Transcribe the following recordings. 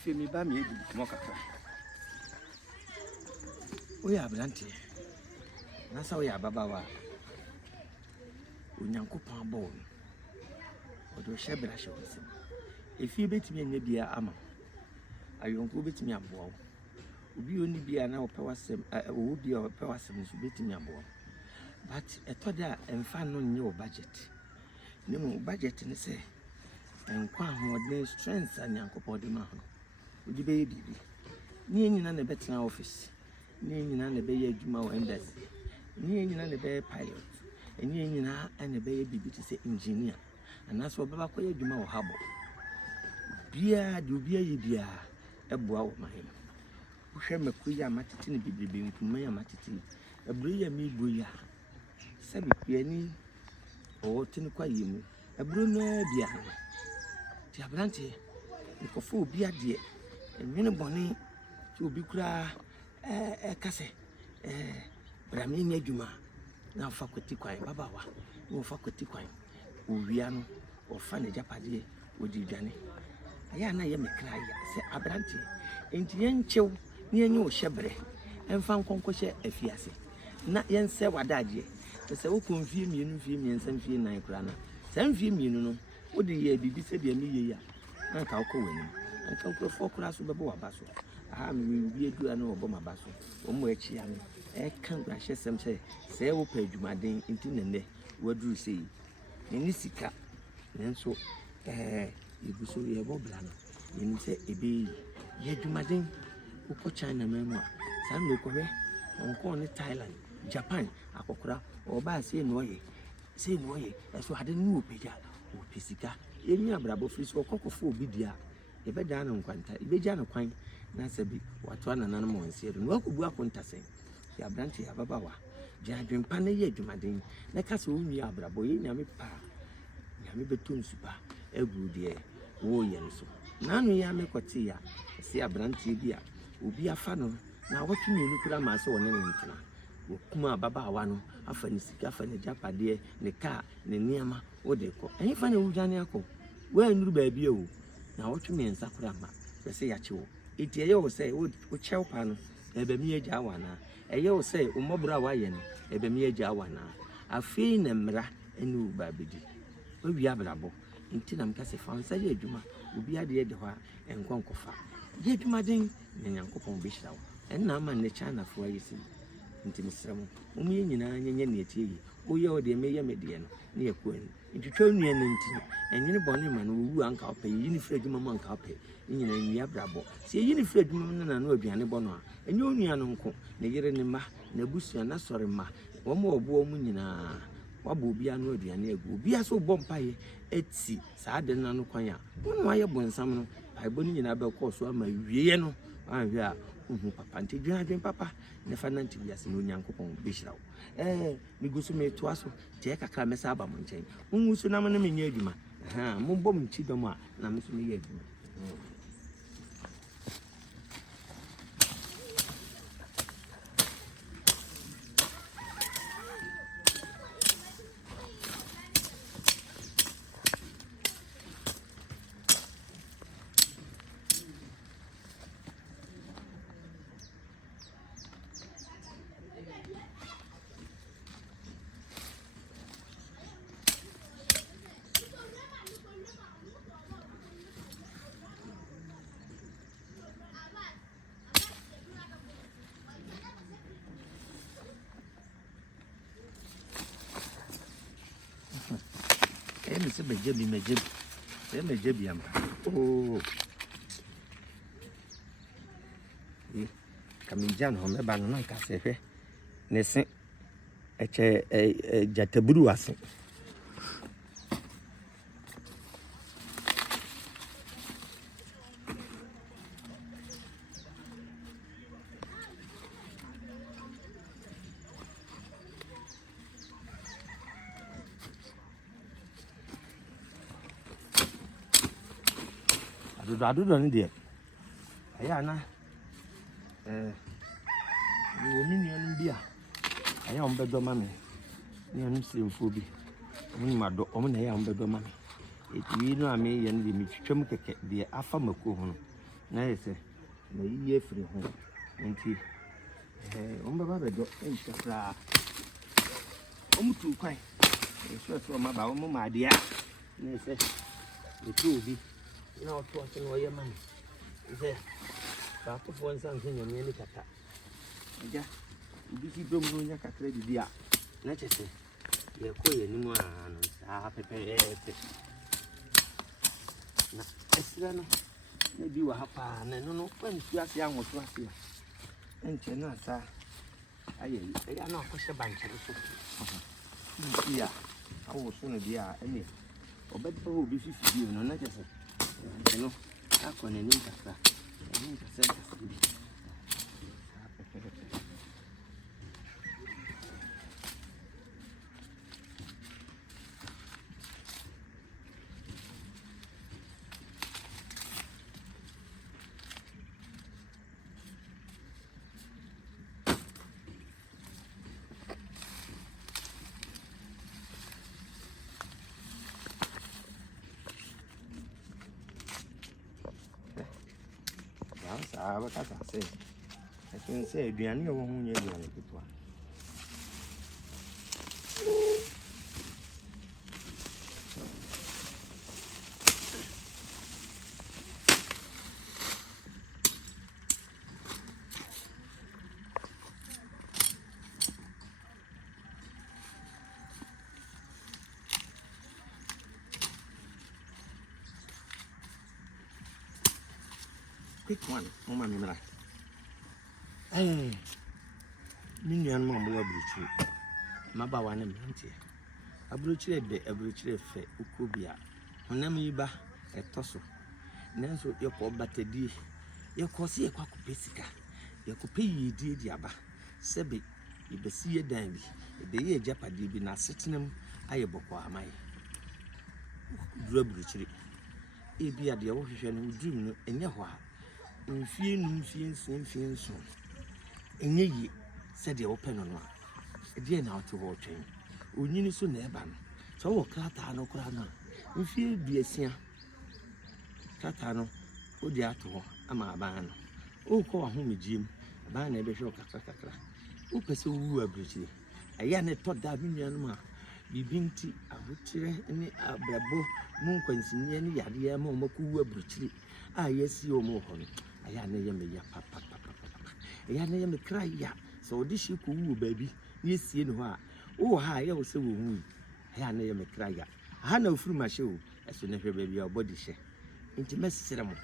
Femi ba mi edu mo kakra. Oya abrante. Na sa oya babawa. Onyankopon abo. Odo shebra shewose. Efi betimi anya bia ama. Ayonko betimi abo. Obi oni bia na opewasem, owo bia opewasem so betimi abo. But etoda emfa no nye o budget. Nemu budget ne se enkwa ho strength anyankopon de ma ho. Udi be bibi ni enyina na betena office ni enyina na be ye adwuma wo embassy ni enyina na be pilot ni enyina na be ye bibi to say engineer anaso baba ko ye adwuma wo habo bia de obi ayi bia eboa wo mahem hwe makuya amatete ne bibibi nkuma ya amatete ebro ya mi boya sabi piani o tini kwa yimu ebro na bia ti abrante nkofo obi ade enwene boni ti obi kura kase brami nya dwuma na fa kwati kwan babawa no fa kwati kwan owia no ofa ne japade odi dwane aya na ye mekra ya se abrante enti yenchew ni enye o hyebre emfa nkonko hye afiase na yense wadaje se wokonfie mienu fie miensa fie nan kura na san fie mienu no wodi ye bibi se de mi ye ya na ka okọ wani anka nkrofo kura so bebo wabaso aha mi bi edu ana obo mabaso omo echi ya no kan gba hyesem se wo pa adwumaden nti nene waduru sei ni sika nenso ibuso ye bobla no ni se ebe ye adwumaden uko China mema sam le ko be onko ni Thailand Japan akokura oba se no ye eso ade ni opeja opesika eni abrabo firi so kokofo obi dia ebe da na nkwanta ibeja na kwan na sabi wato anana mo nsie do no akubu akontase ya branche ya babawa jadwempa na ye adwumaden na kasa onwi abrabo ye nyame pa nyame beton supa egu de wo ye nso nanu ya mekwati ya se abranche bia obi afa no na wotumi ni kura ma se woni ntena kuma babawa no afa ni sika afa ni japade ne ka ne niama wo de ko enfa na wudwane akọ wa nuru ba bia o na wotumi ensa kura ma se ya chewo eti eye wo se wo chew pa no ebe mi agya wana eye wo se o mobra wa ye no ebe mi agya wana afi na mra enu ba bedi owi abrabo nti na mka se fa nsa ye adwuma obi ade ye de ho enkonkofa ye adwuma den nyankopon be hyira wo enna ma ne China fo ayesi nti misramo omi nyina nyenye ne etie yi oye o de meye medie no ne yakwan ntwetwa nua ne nti enwene bone ma no wu anka opa yi ni fira adwuma ma anka opa nyina nua brabo se yi ni fira adwuma no na no aduane bono a enye onua no nko ne yere ne ma na busua na sore ma wo mo obo mu nyina wabo obi anu aduane agu obi aso bompa ye eti saa de na no kwan a wono aye bonsam no baibo ni nyina be ko so ama wieye no anhwe a papa nti dwen papa ne fa nanti biase no nyankopon be hyira wo migusu me to aso te kakra mesa aba mo nchen ungusu na me nya adwuma mo bom nchi dom a na me so me ye adwuma se bejebi mejebi amba Oh. Kamijan home ba no nka sehwe ne se eche jataburu ase adu ni de aya na wo mi nuanu bia aya on bedo ma me ni anu simfo bi mun ma do o na ya on bedo ma me eti no ame ye no de mi twetwam keke de afa mako ho na yese na yiye firi ho nti on baba bedo enchafra o mutu kwan so ma ba o ma dia na yese etu bi na o to se no ye ma me ise ba to fo nsan se nyame ni kata Agya ubi si dom no nya kakra bibi a na chese ye ko ye nimu a no sa pepe na esira no na bi wa hapa na no kwan tu ase anwoto ase enche na sa aye ya na ko she bankere so nti a awo so no dia ene obedfa obi fifi bi no na chese no akọ na ni kakra ni kakra bi Aba kasa se akin se aduane wo hu nya aduane ketewa quick one mama mi mra minian mo mo abruchi maba wa na menti abruchi de abruchi fe ukobia honam yi ba etoso nanso yekọ batadi yekọ se yekọ akopesika yekọ peyi di aba sebe ibesi ye dan bi ebe ye Agyapade bi na setenam aye bokọ amaye duru abruchi ebi ade wo hwehwe no duru no enye ho a mfie num fie nso enye yi se de open no a ede na oto ho twen onyini so na eba no so wo klata no kura na mfie duasia klata no odi ato ho ama aban no o ko ho megiem aban na ebe hwe kakra o pese wu abruchi aya ne to da binua no ma bibinti ahotire ne abrabo mu nkwansinie ne yade ma o maku abruchi a yesi o mo ho no aya na ye me ya papa aya na ye me kra ya so odi shi ko wu baby ye sie ne ho a o ha ye wo se wo hu aya na ye me kra ya ha na ofuru ma she o eso ne hwe baby a body she nti mesere mo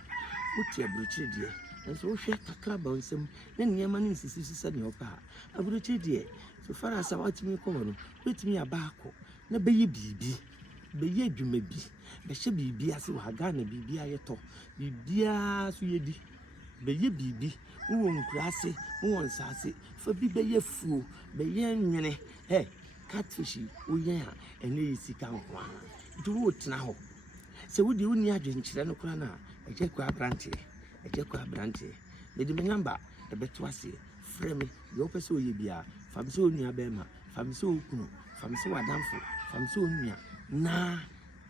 uti abruchi die enso wo hwe kakra ba nsem na niema ne nsisi ne opa abruchi die so far as awatimi ko no wetimi abako na beye bibi beye adwuma bi be hye bibi ase wa ga na bibi ayeto bibia so yedi beye bibi wo nkurase wo nsase fa bi beye fuo beye nwene catfish oyen a ene yisika nkwa do wo tena ho se wodi woni adwenkyere no kura na Agyakoo abrante medi me number ebeto ase frame yo pese oye bia fam se onua bema fam se okunu fam se wadamfo fam se onua na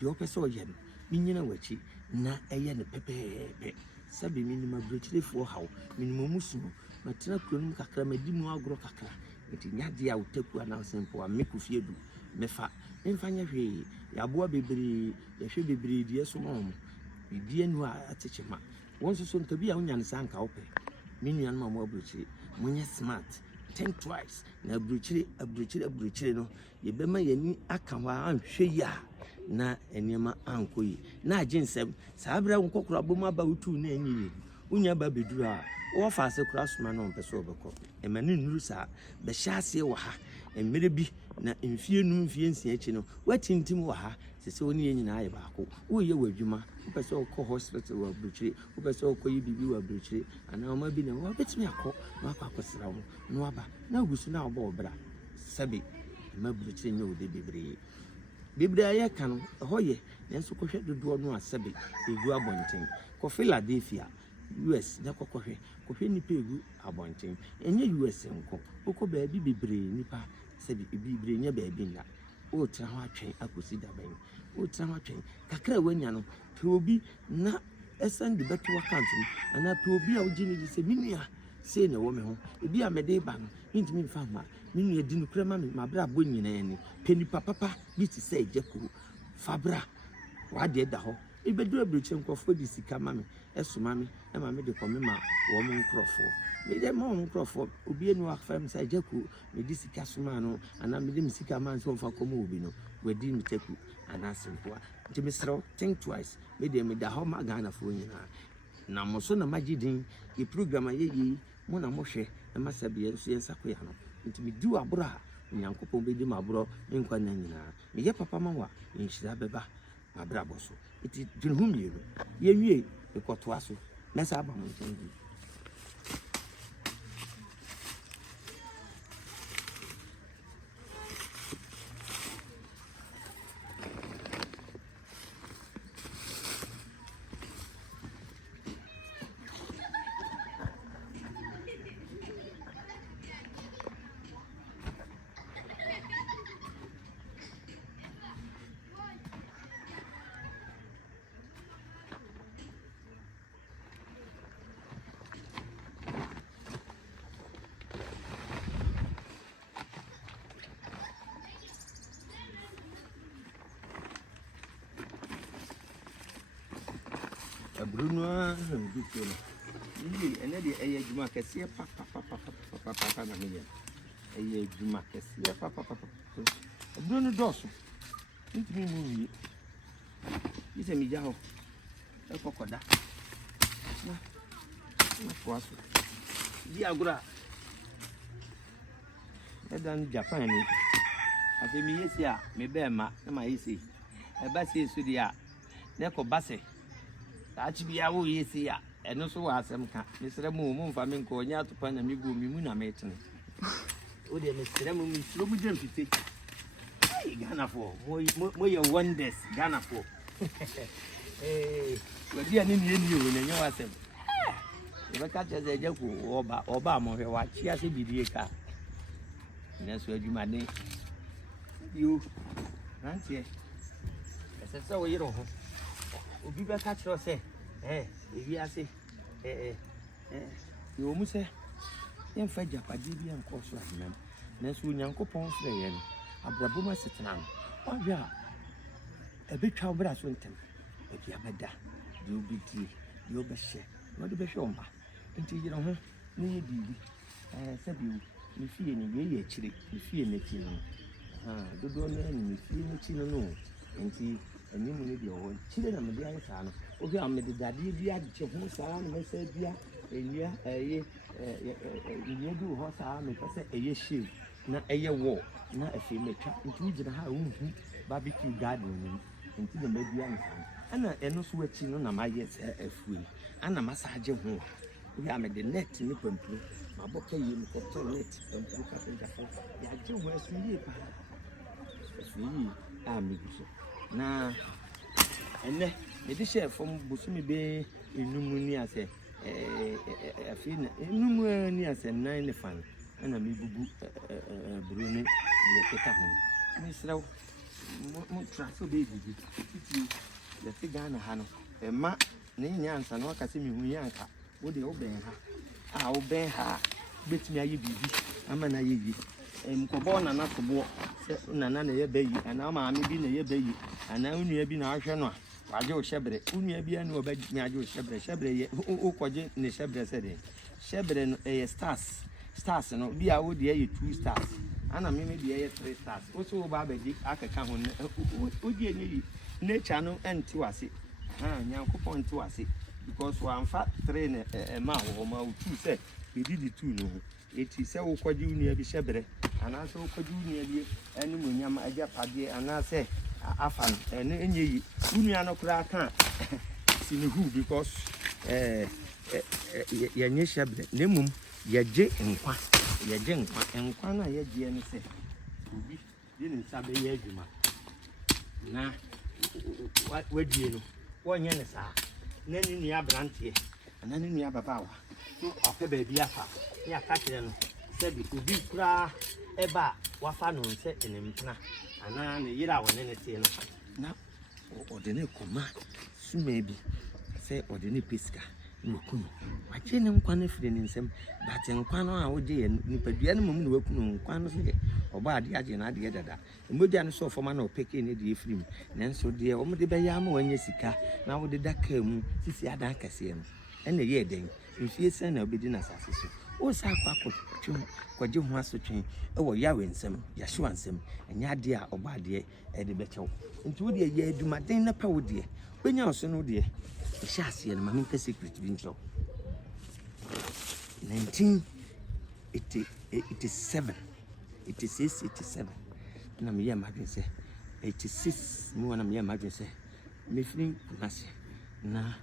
yo pese oye no minyina wachi na eye ne pepepe sabe minima brochirefo hawo minima musumo matena kronum kakra madi mu agro kakra enti nyade a utaku ana sempo a Kofiadu mefa mfanya hwe yaboa bebre yehwe bebre die so no bibia nu a atechema wonso so nka bia wonya nsa nka ope minua no ma abrochire munye smart think twice na abruchire no ye bema yani aka wa anhwe ya na enema ankoyi na aginsem saabra nkokoro aboma ba utu na enyi unya ba beduru a wo fa ase kura soma no mpeso obekọ emani nuru sa be hyase wa ha emere bi na mfie nu mfie nsia echi no watintim wa ha sese woni nyina aye baako wo ye wadwuma upeso okọ hospital wa abruchire upeso okọ yi bibi wa abruchire ana ma bi na wo betimi akọ na akọ wo no aba na gusu na obo obra sabi ma abruchire nye ode bebre aye kan ho ye nenso kohwe dodo no asabi egu abonten ko Philadelphia US na kokohwe nipa egu abonten enye US nko okọ baabi bebre nipa sabi bebre nya baabi na o tra ho atwen akosi daban o tra ho atwen kakra wanya no pe obi na esend beto account ana pe obi a ogini di se minia se na wo me ho ebi a mede ba no ntimi mfa ma minia di no krema me mabra bo nyina ni penipa papa bi ti se Agyapong fabra wa de da ho ibedu abruche nkofo di sika ma me esoma me e ma me de kome ma wo mo nkrofo me de ma wo nkrofo obi enu afam se Agyapong me di sika soma no ana me de sika man so mfa komo obi no wadi mi teku ana sempoa ntimi sro think twice me de me da ho ma Ghana fo nyina na mo so na magidin e program ayeyi mo na mo hwe e ma sabe enso yensako ya no ntimi du abura Nyankopon be di mabro nkwa na nyina me ye papa manwa nhyira beba mabra boso iti dwunhum yelo ye wie ekoto aso na sa aba mo ntangi Bruno Bukeno. And then a Juma Cassia papa na me. A Juma Cassia papa. Bruno Dawson. Into me movie. It's a Mijaho. A cocoda. What Diagra. I done Japan. I say me, yes, ya, me bear ma, my easy. A bassy sudia. Neko basse. Achibia wo yesi ya eno so wa asem ka mesere mo mfa me nko nya atopa na migu mi mu na metene o de mesere mo mi suro bu jemfite ai Ghana for mo ye wonders Ghana for wadi ani ni eni o na nya wa asem e be ka cheze Agyapong oba mo hwe wa chi ase bidie ka na so adwuma ne yo rantie ese so wo yiro ho obi be ka chiro se ebi ase yo mu se yen fa japade bi an ko so anam na so Nyankopon frɛ ye no abrabo ma setena no ɔhwa e be twa obra so ntem e bi abada di obi tie di obɛhye no de bɛhwe omba enti yiro ho ne ye bibi sabi ni fie ni ye akyire ni fie na ti no dodo na ni fie na ti no enti ani mu ne de o chire na me de ayi sa no obi a me de dade bi agye ho saa na me sa bia enua enua du ho saa me pese eye shave na eye wo na efe metwa nti ugina ha unhu barbecue garden ni nti de mabia nsa ana eno so achi no na maye afue ana masaje ho obi a me de net ni pampuro maboka yi me ko net pampuro ka penja fo ya je ho asuyie pa asuyie a me guso na ene me di chef from busumi be enumu ni ase afina enumu ni ase nan ne fan ana me bubu brune de keta ho me sraw mo traso be bibi titi ya se Ghana ha no ma ne nyansa na waka se me hu yanka wo de oben ha oben ha betimi aye bibi ama na ye yi mkobo na na tobo se na na ye bayi ana ma me bi na ye bayi ana unua bi na ahwe no a waje o shebre unua bi ana oba mi aje o shebre ye o koje ne shebre se de shebre no stars stars no bi a wo de ye 2 stars ana me de ye 3 stars wo so wo ba ba di akeka ho wo di ni nature no enti wase nyankopon enti wase because wa amfa 3 na ma wo ma 2 say we did the 2 no eti say wo kwaji unu bi hyebere ana say wo kwaji unu bi eni monyam agya pade ana say afan enye yi unu ano kura kan sinihu because ya nye hyebere nemum yaje nkwa na yaje ne say obi di ne nsa be ye adwuma na wadie no wonye ne saa na ni nua brante ana ni nua babawa so afa ba bi afa ya ka kire no se bi obi kura eba wafa no nse enempna ana ne yira wone ne tie no na ode ne koma suma bi se ode ne peska no kunu wache ne nkwa na fire ne nsem bate nkwa no a wode ye nipadua ne mum ne wakunu nkwa no se oba ade age na ade dada emodia no so foma na opeke ne de efrim nanso de o mo de be ya ma wanya sika na wode daka mu sisi adan kase no ene ye den mfie sen na obedi na sase so o sa akwa kwaje ho asotwen e wo yawe nsem ya hyewa nsem enya ade a oba ade e de bechew nti wo de ye adumaden na pa wo de benya oso no de Shasi and Maminka secret being so 1987 86 na me imagine say 86 mo na me imagine say me feeling kumasi na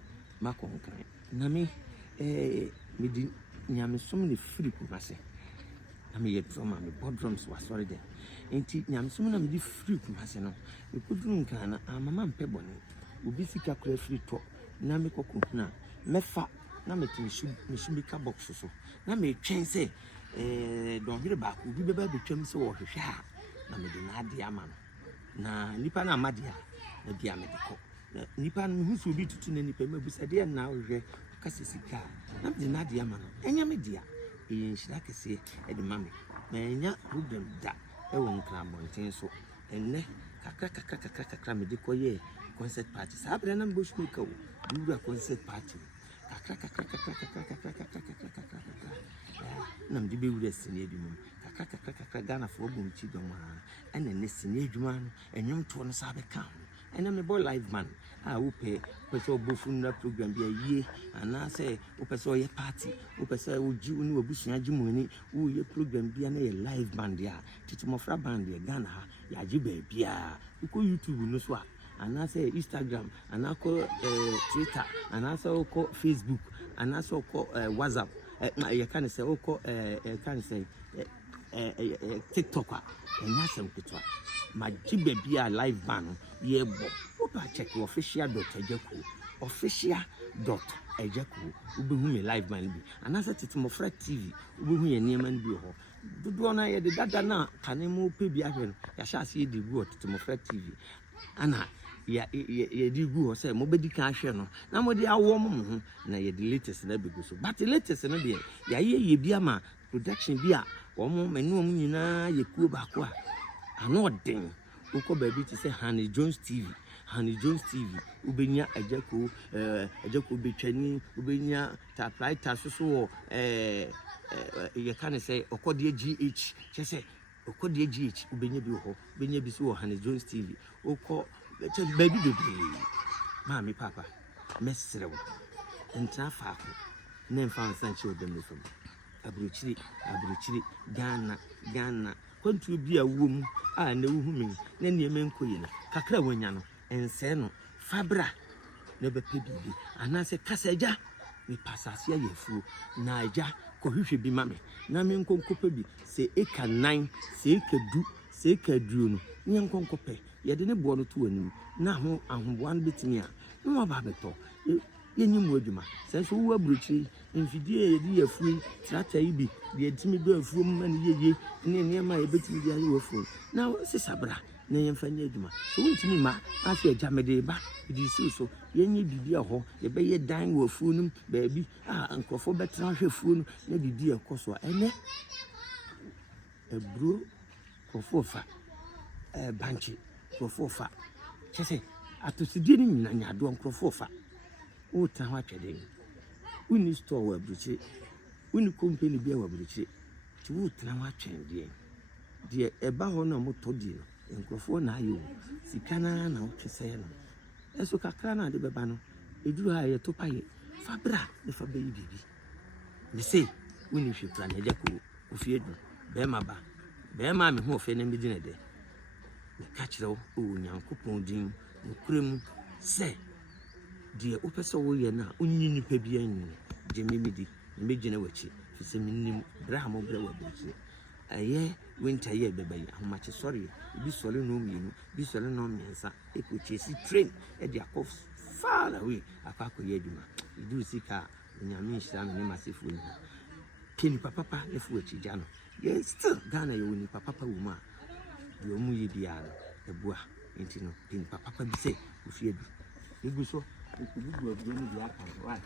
makonkan na me me di nyame som ne free kumasi na me yet from me board drums was sorry there enti nyame som na me di free kumasi no me kudru nkan na mama mpe bone obi sika kura free to na me kokuna mefa na metimishubika box so na me twen say don hire ba ku bi beba betwam se wo hwehwe a na me de na ade ama no na nipa na amade a na bia me de ko nipa no hu so bi tutu na nipa ma busa de na hwehwe kasisika na me de na ade ama no enya me dia enhyira kese e de mame na enya problem da e won kra bonten so enne kakra me de koye concert party sabre na mbo shme kawo duwa concert party kakra na mdi be wure sine adwuma kakra Ghana for bom chi doma ene ne sine adwuma no enyom to no sabe ka ene me boy live man a wo pe so bofu na program bi aye ana say wo pe so ye party wo pe so wo ji uni obusua ji moni wo ye program bi na ye live band ya titimofra band ya Ghana ya ji ba bia ko YouTube no so a ana say Instagram ana ko Twitter ana so ko Facebook ana so ko WhatsApp you can say ko can say TikTok enya sem petwa majibe bia live ban ye bo opa check Official.agyakoo Official.agyakoo ubehu me live ban bi ana say titimofra TV ubehu ye niam an bi ho dodo na ye de dada na kanemu pe bi ahwe no ya sha ase di gu titimofra TV ana ya di gu say mo bedi kan ahwe no na mo di awo mo na ye the latest na begu so but the latest na be ya ye bia ma production bia omo menu omo nyina ye kuo ba ko a ano den ukọ baby ti say Hon. Jones TV ubenya Agyapong betwani ubenya typewriter so you can say okode GH say okode GH ubenya bi ho ubenya bi so Hon. Jones TV ukọ baby mami papa mesrewo ntra faako na mfa sanche odem fam abruchiri Ghana kwantu bi a wom a na wuhu me na nieme nkoyi na kakra wanya no ense no fabra na be pebibi ana se kasaja ni pasase ya yefu na agya kohwehwe bi mame na me nkonkope bi se eka 9 se eka 10 se eka 10 no nye nkonkope ye de ne bo no to anim na ho ahoboa no betimi a no wa ba beto yenyim adwuma se so wo abruchiri mfidie ye di yafu trata ibi de etimi do afu mu na yeye ne ma ye betimi dia ye wafu na se sabra na yemfa nya adwuma so wontimi ma afi agya mede ba di si so yenye bibia ho ye be ye dan wafu num baabi nkofo betra hwefu no na bibia ekoso ene ebro kofofa banchi kofofa chese atosidie ni nyanya do kofofa o tan wa twede uni store wa bruche uni company bia wa bruche to woot na watching dear a bow no motodi no nkrofo na ayo sikana na wotwese no eso kakra na de beba no eduru ha ye to paye fabra ne fa be bibi me say woni hwepra na Agyapong Kofiadu be ma ba be ma me ho ofe na medi na de me ka kire wo Nyankopɔn din nkurem se die opese wo ye na onni nipa bia nyi je memedi me gina wachi fise minnim bra mo bra wa bi aye winter ye beba yi ahomache sorry bi sole no mienu bi sole no miensa ekochesi train e dia kof far away akako ye adwuma idu sika nyame nhira me masifu ni kini papa efu achi jano ye still Ghana ye woni papa wo ma de omu ye bia no ebua enti no kini papa bi se Kofiadu igu so ikubu obi ni bia kan wa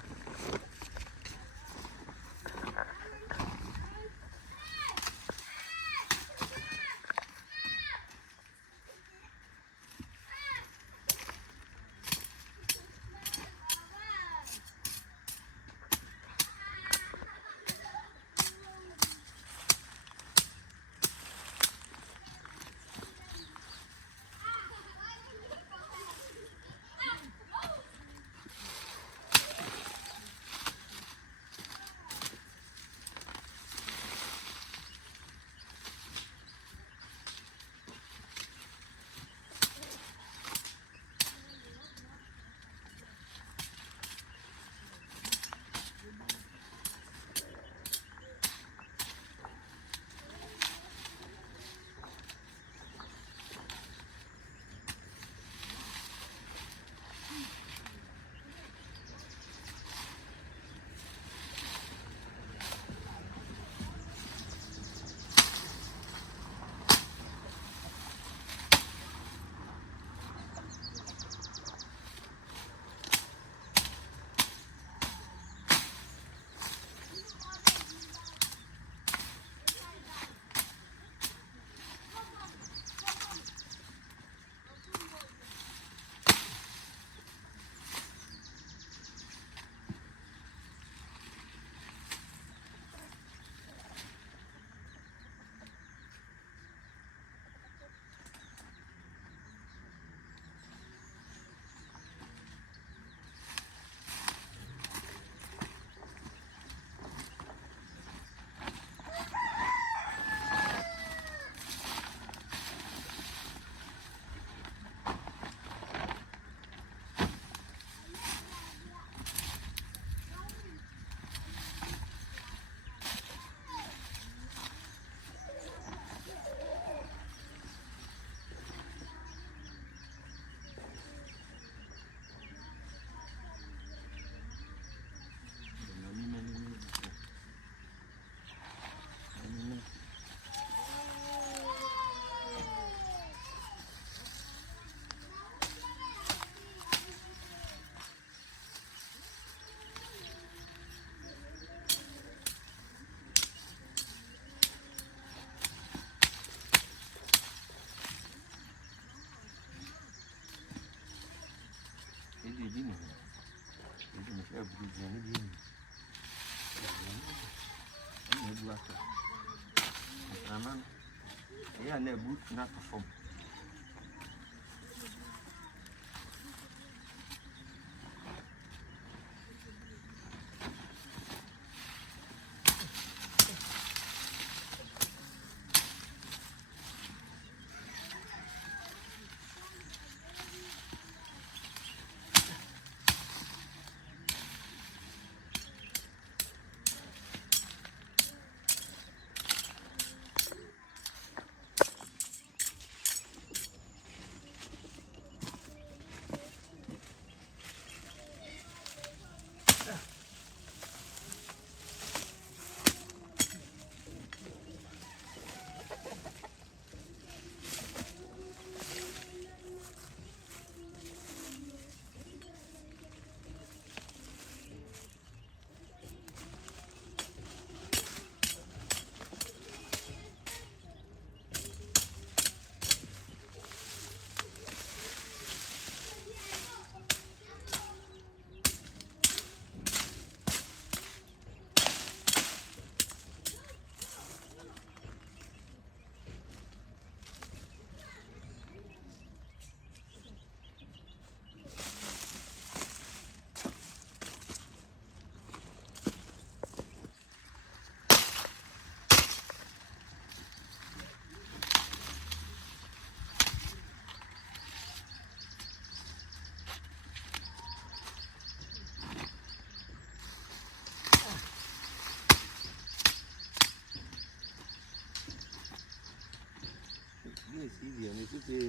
Yeah, no, not perform.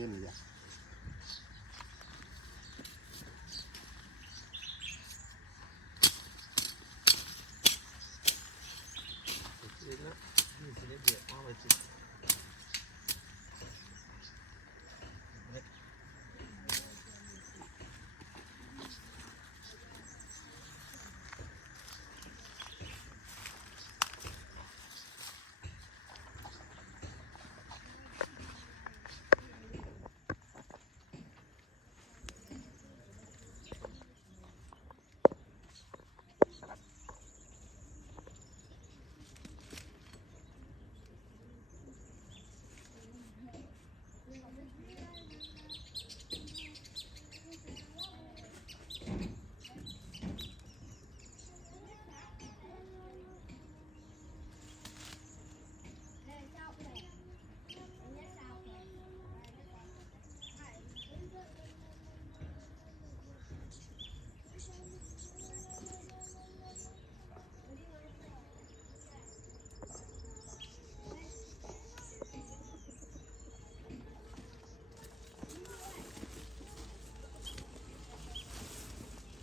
Kennedy.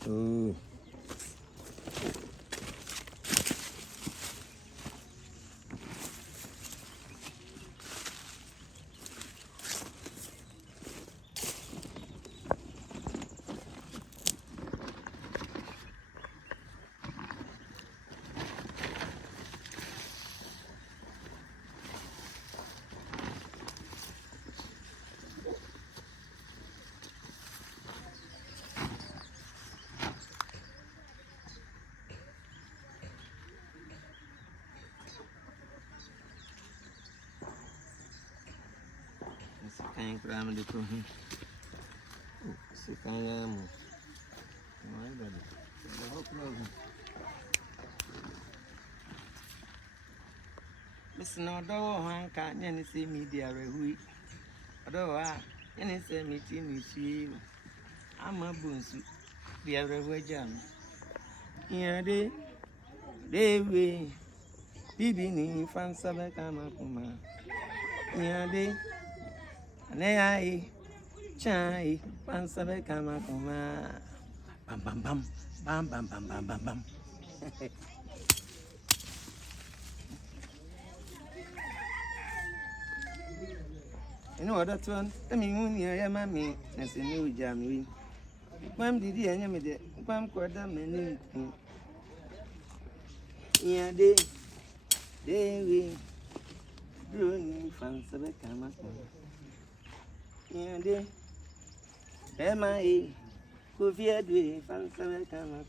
Oh. Sekarang kurang mendukung. Sekarang mu. Mana dah? Dah kurang. Mesno do han ka nyane se media rehui. Odo wa nyane se miti ni fi. Ama bunsu. Dia rehui jam. Ya de. Dewe. Bibi ni fansa be kama kuma. Ya de. Nei chai pansabe kama kuma bam bam bam bam bam bam bam bam bam. You know that one? I mean, when you are mammy, as a new jammy. Ma'am, did you hear me? The Pam Quada many. Yeah, they will do fansabe kama kuma. Yande, Emma, Kofiadu, Fansa, Kama.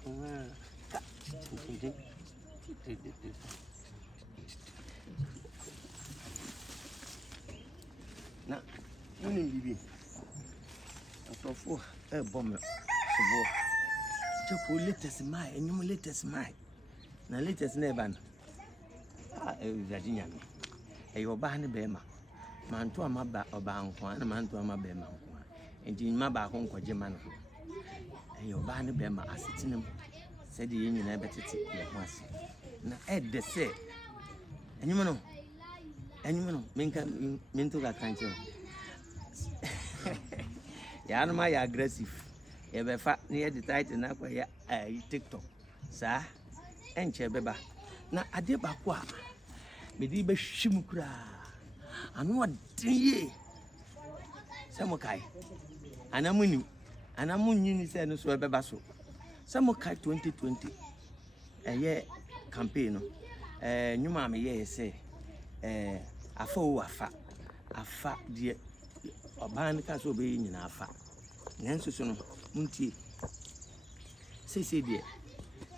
Now, you need to be a four, a bomber. To latest my, and you latest my. Now, latest never. Virginia, a your band bema. Man to a maba or banquan, a man to a mabema, and in Maba home for German. And your banner bema assisting said the union never to take your once. Now, Ed the say, and you know, mean to that country. Yanma aggressive. Ever fat near the title now where I TikTok, sir, and Chebeba. Now, I did Bakwa, Mediba Shimukra. And what day? Samokai. And I'm winning. And I'm winning, said no swear basso. Samokai 2020. A year campaign. New mamma, yes, say. A foe, a fat dear. A band castle being in a fat. Nancy son, Munti. Say, dear.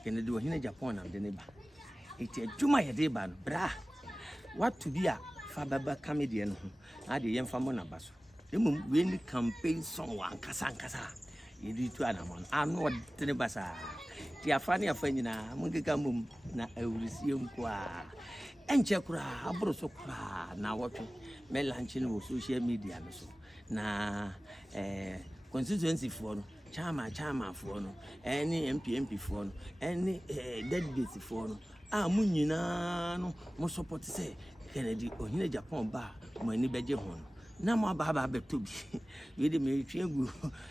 Can they do in Japan and the neighbor? It's a Juma Deban, bra. What to be a Fababa comedian? I the young family basso. The moon win campaign song one Casancasa. You do to Anamon. I'm not the Bassa. The Afania Fenina, Mungamum, na Eurisium qua. And Chakra, Abrosocra, now what Melanchin was social media. Na constituency for Chama for any MP for any delegates for Munina, no more support say Kennedy or Agyapong bar, my neighbor Hon. na mo aba beto bi we de me twa gu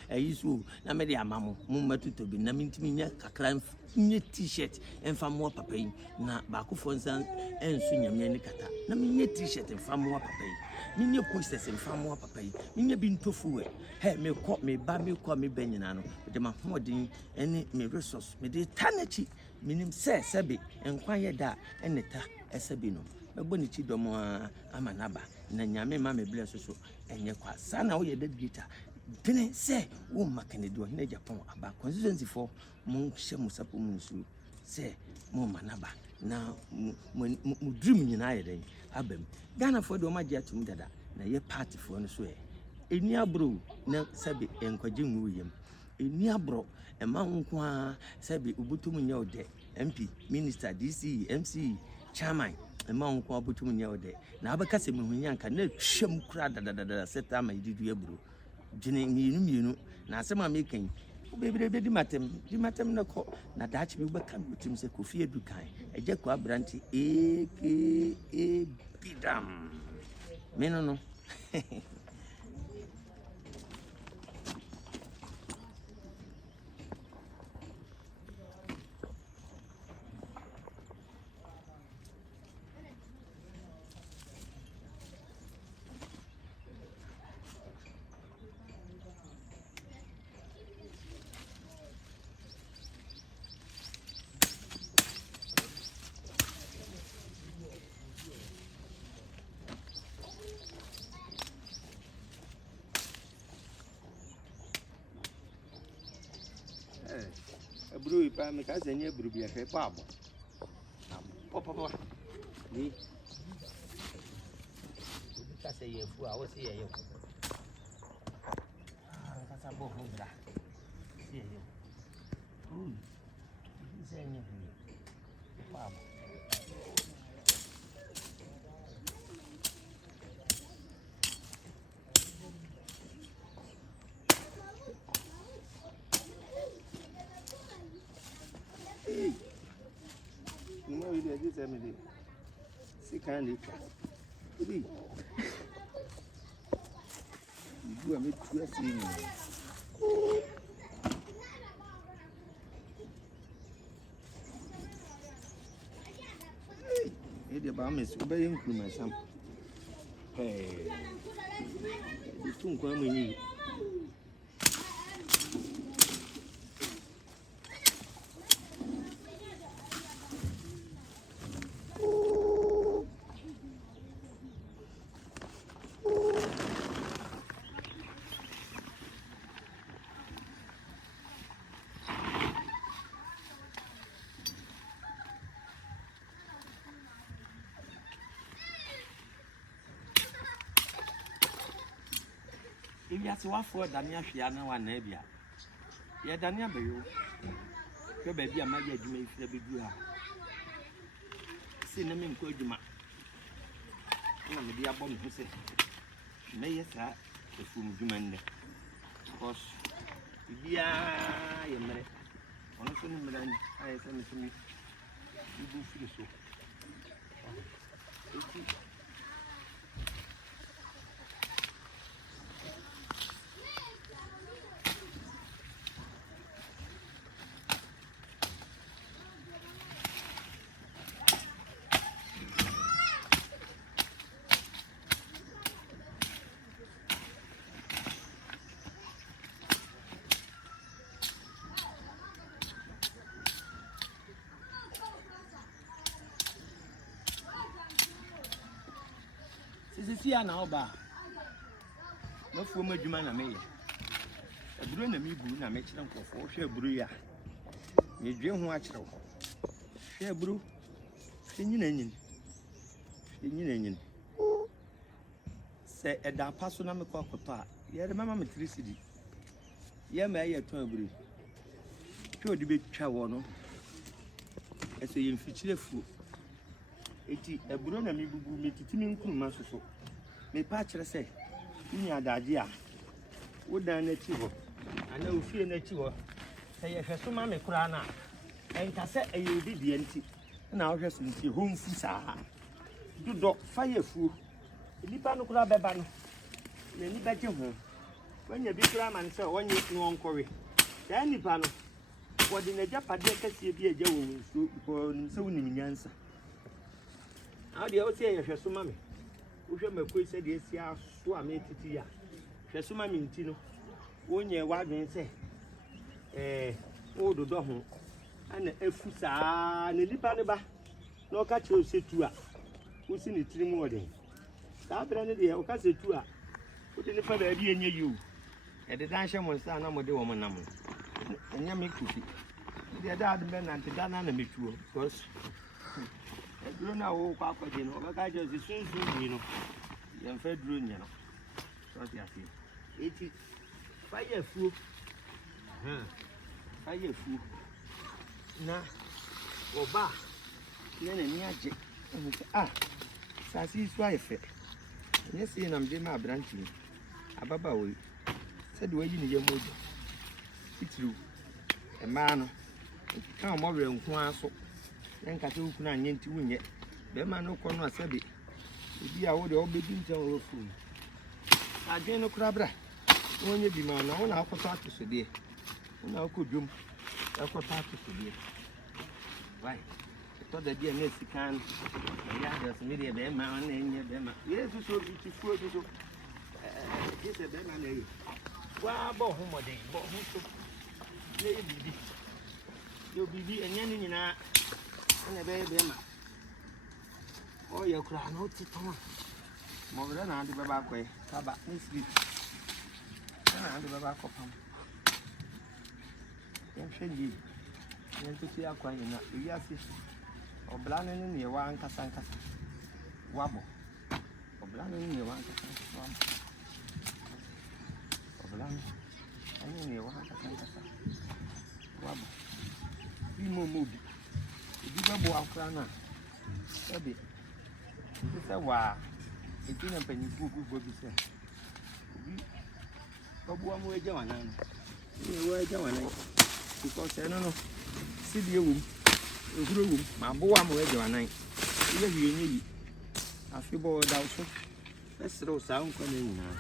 ayi so na me de amamo mo matuto bi na mintimi nya kakra nye t-shirt emfa mo papa yi na ba ko fonsan ensu nyame ni kata na me nye t-shirt emfa mo papa yi me nye posters emfa mo papa yi me nye bi ntofu he me ko me ba me ko me banyina no de ma hodin ene me resource me de tanachi minim sebe enkwan ye da eneta esebi no ebo ni chi domo amanaba na nyame ma me bless so enye kwa sana wo ye dedicator dene se wo Hon.Kennedy OHENE Agyapong aba constituency for mo hye mo sapo mo nsu se mo manaba na mo dream nyina ye den abam Ghana for do ma gye atum dada na ye party for no so eni abro na sebe enkwaje nwu yem eni abro ema nko a sebe obutum nya ode MP minister DC MC chairman ema nko obutum nya ode na abaka se mehunya nka na twem kura dada seta ma yididu abro gene mienu na asema mekan bebrebe di matem na ko na dachi bi beka mutim se Kofiadu kan Agyakoo abranti bidam meno no bro ipa me ka zenye bro bia fe pa abo papa ni ka se ye fu a wo se ye yo ka sa bo ho bra se ye yo zenye pa abo no you dey just me dey see kind of be you am too asleep e dey ba me so be include my sam di tun kwa me ni if you are for Dania Fiana one nebia. Ye Dania Bayo. Your baby, a magic you may feel be good. Cinnamon Kojima. I'm a dear bomb who said, may yes, sir, the fool human. Because, yeah, you may. Honestly, madam, I send it to me. You do feel so. Sia na oba no fu ma djuma na me eburu na mi bu na me kire nkofo hwe eburu ya me dwe ho a kire hwe eburu nyina nyin se eda paso na me kwa koto a ye de mama me 3 cedi ye ma ye ton eburu hwe odi be twa wo no ese ye mfichire fu eti eburu na mi bubu me titimi nkuruma soso me pa kire se ni adaje a wodan na ti ho ana ofie na ti ho se ye hweso ma me kura na enka se eye obi die nti na wo hweso nti homfu saa dudo fa ye fu lipa no kura beba no Nani beje ho. When you be man say when you no onkorwe. Dan nipa no. What in a Japade kase bi agya wo so ko nim se wonim nyansa. How dey o say you hwe so mame. Wo hwe makoi se dey si aso a metiti ya. Hwe so mame nti no. Wo nye wadwen se o dodo ho. Ana efu saa ne nipa ne ba. Na o ka che o setu a. Wo si ne tirim woden. Saa bra ne dey o ka setu a. Wo de nipa ba bi enye yu. E de dan hye mo sa na mo de wo mo nam. Enya me kufi. The dad men and the Ghana and Michu, because a grown out quackagin, or I just the soon, you know, young fed run, you know. So I feel 80 fire food. Fire food. Now, or bar, then a near jet. Sassy's wife. Yes, I'm Jemma Branching. Ababa way. Said, where you need your motor. It's true. A man. Come over and so. Then Catu can yen to win yet. The man no corner said it. If you are the old baby food. I dare no crabra. When you be man, I want to talk to today. When I could jump, I could talk to today. Why? I thought that dear Mexican, there's media man and your bema. Yes, so beautiful. This a bema. Wow, but whom are they? But who so? Lady. You'll be a yanny in a baby. Oh, your crown, no titoma. More than I do back way. Tabak, Miss Lee. I do back of him. Young Shendy. Young to see a coin in a yassi. Or blanding in your one casanka. Wabble. Or blanding in your one casanka. Or blanding in your one casanka. Wabble. Move. If you go out, Crana, Eddie, it's a wow. It's in a penny book, what you say. But one way, Joanna. You were Joanna. Because I don't know. See the room, my boy, I'm away, Joanna. You need. I feel bored out. Let's throw sound coming now.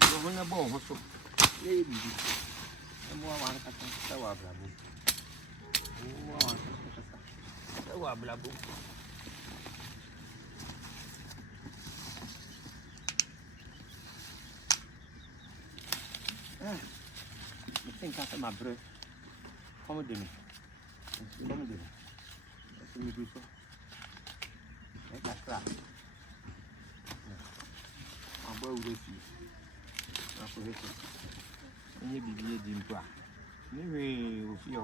You're on a ball, so. Lady. More one can blaboo. More blaboo. I think after my breath, come with me. Come with me. Let me do so. Let us try. I'm going with you. Any be in Bra. Maybe if you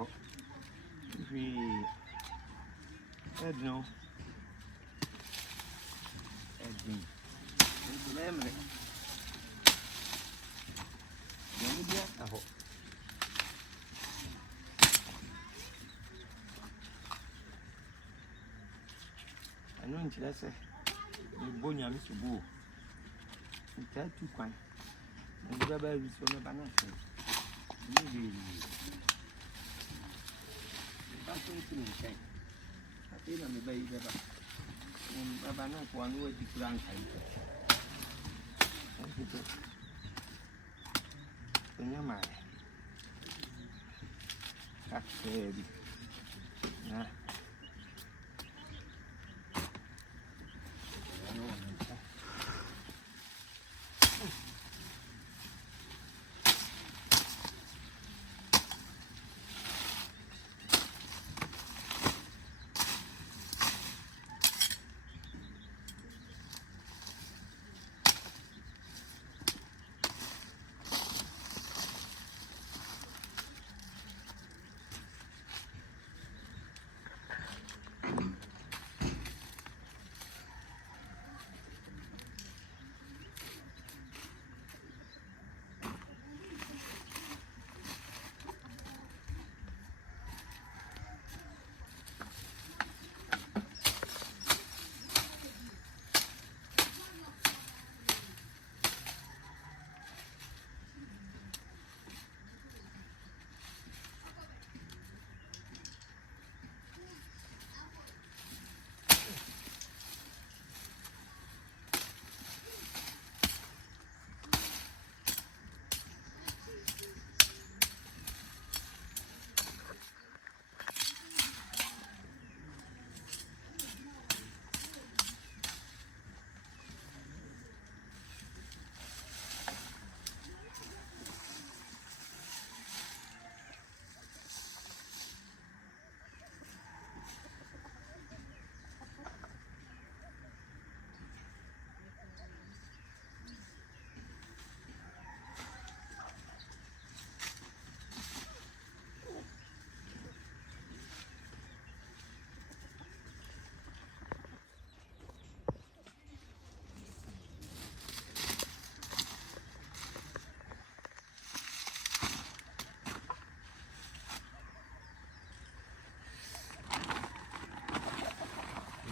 head no Edwin. Memory. I hope. I know until I say, you bonya Mr. Boo. You tell too kind. And the baby is so banana. Maybe that's something in check. I think I'm a baby. And banana one way to grant. In your mind, that's heavy. Nah.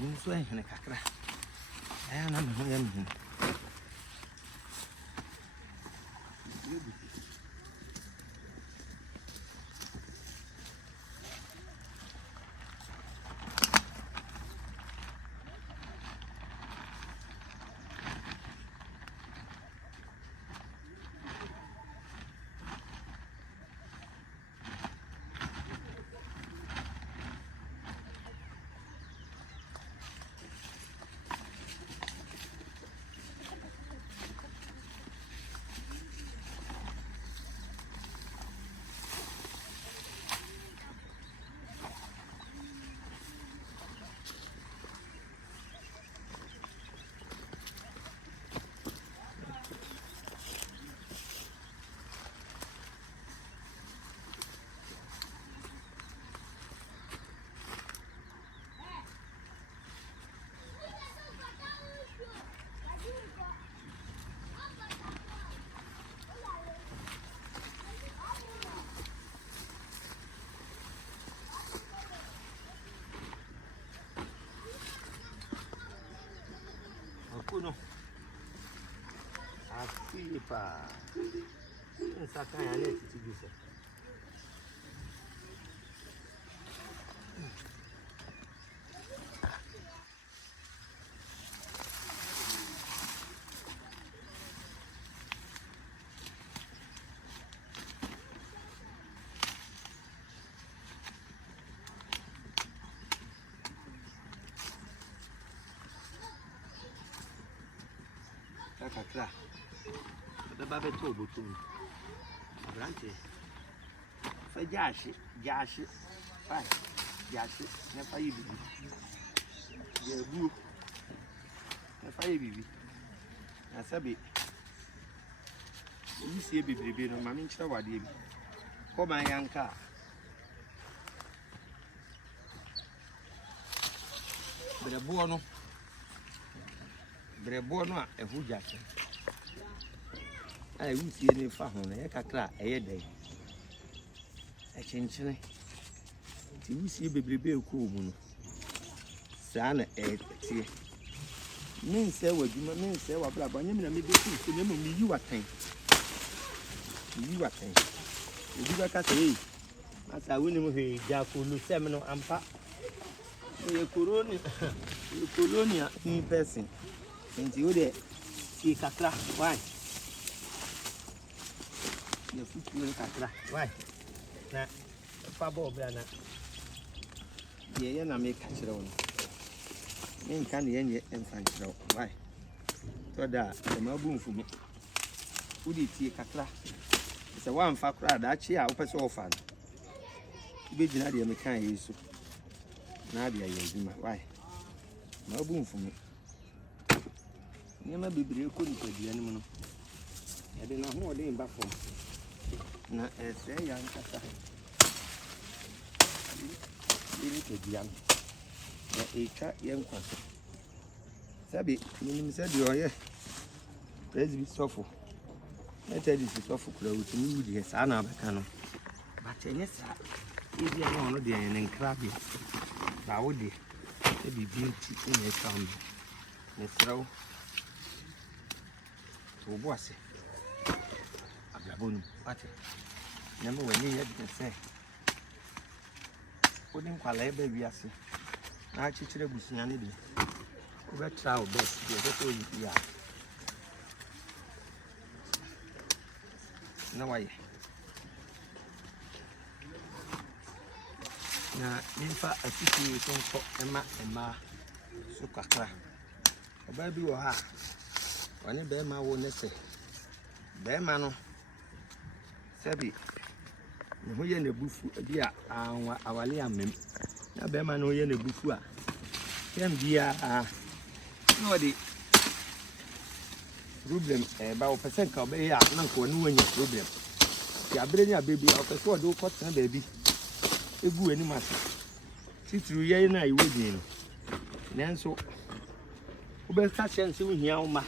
You so in a cacra. I am not him. No, I see pa. It's a kind of net to do so. Kakra. The baby told you to Branche. For Jash, fine, Jash, never you be. The blue, never you be. I said, you see a baby, no, mammy, what did come my young car. But a buono. Brebono a Hujack. I will see any farm, a cacra, a day. A chinchine. You see baby cool moon. Sana, a tea. Men say what you mean, say what blah, but you may be to remember me, you are thing. You are thing. You got a say, as I will know, Jackoo, Seminole, and Pap. The colonia in person. And you there, see Kakra, why? The foot will Kakra, why? Now, Fabo Brana. Yeah, I make catch it on. Men can't end yet and find it out. Why? So that the maboon for me. Who did see Kakra? It's a one factor that she opens orphan. Big Nadia Mecan is so. Nadia, why? Maboon for me. Never be couldn't take the animal. I didn't know what they back from. Now, as a young cassa, you take the young. A cat young person. Sabby, you said you are here. Let's be soft. I tell you, it's awful close to me with your son of a cannon. But yes, sir, if you are one of the and crabby, that would be beauty in a town. Let's throw. So what's it? Agyapong, what? Number when you say, putting Qualay baby, I say, I teach the Busianity. Over trial best, the whole year. No way. Now, in fact, I see you for Emma and Ma, so Kakra. A baby or her. When a bear man won't say, bear man, Sabby, who in the buff, dear, our liam, now bear man, who in the buff, can be nobody problem about percent of a uncle, no one problem. You are bringing a baby out of what do cotton baby. A good any matter. See through ye and I would in. Then so, who better touch and see here, ma.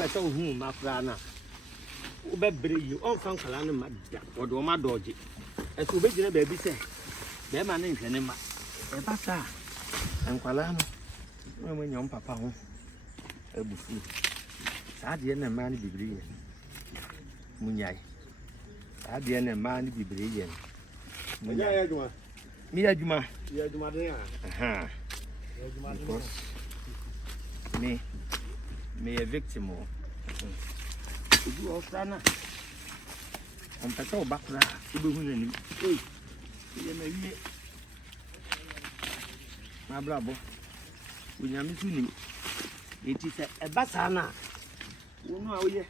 I saw whom, my frana. Who better bring you on from Kalana, or do my dodgy. As to begin a baby say, their man ain't any ma. A bata and Kalana. when your papa home. A buffet. Sadian and man be brilliant. Munyai. Sadian and man be brilliant. Munyai. Me, Ajuma. Aha. Me a victim. You all Frana. On Patrol Bacra, to be winning. Hey, my bravo. We are missing it is a basana. You know, ye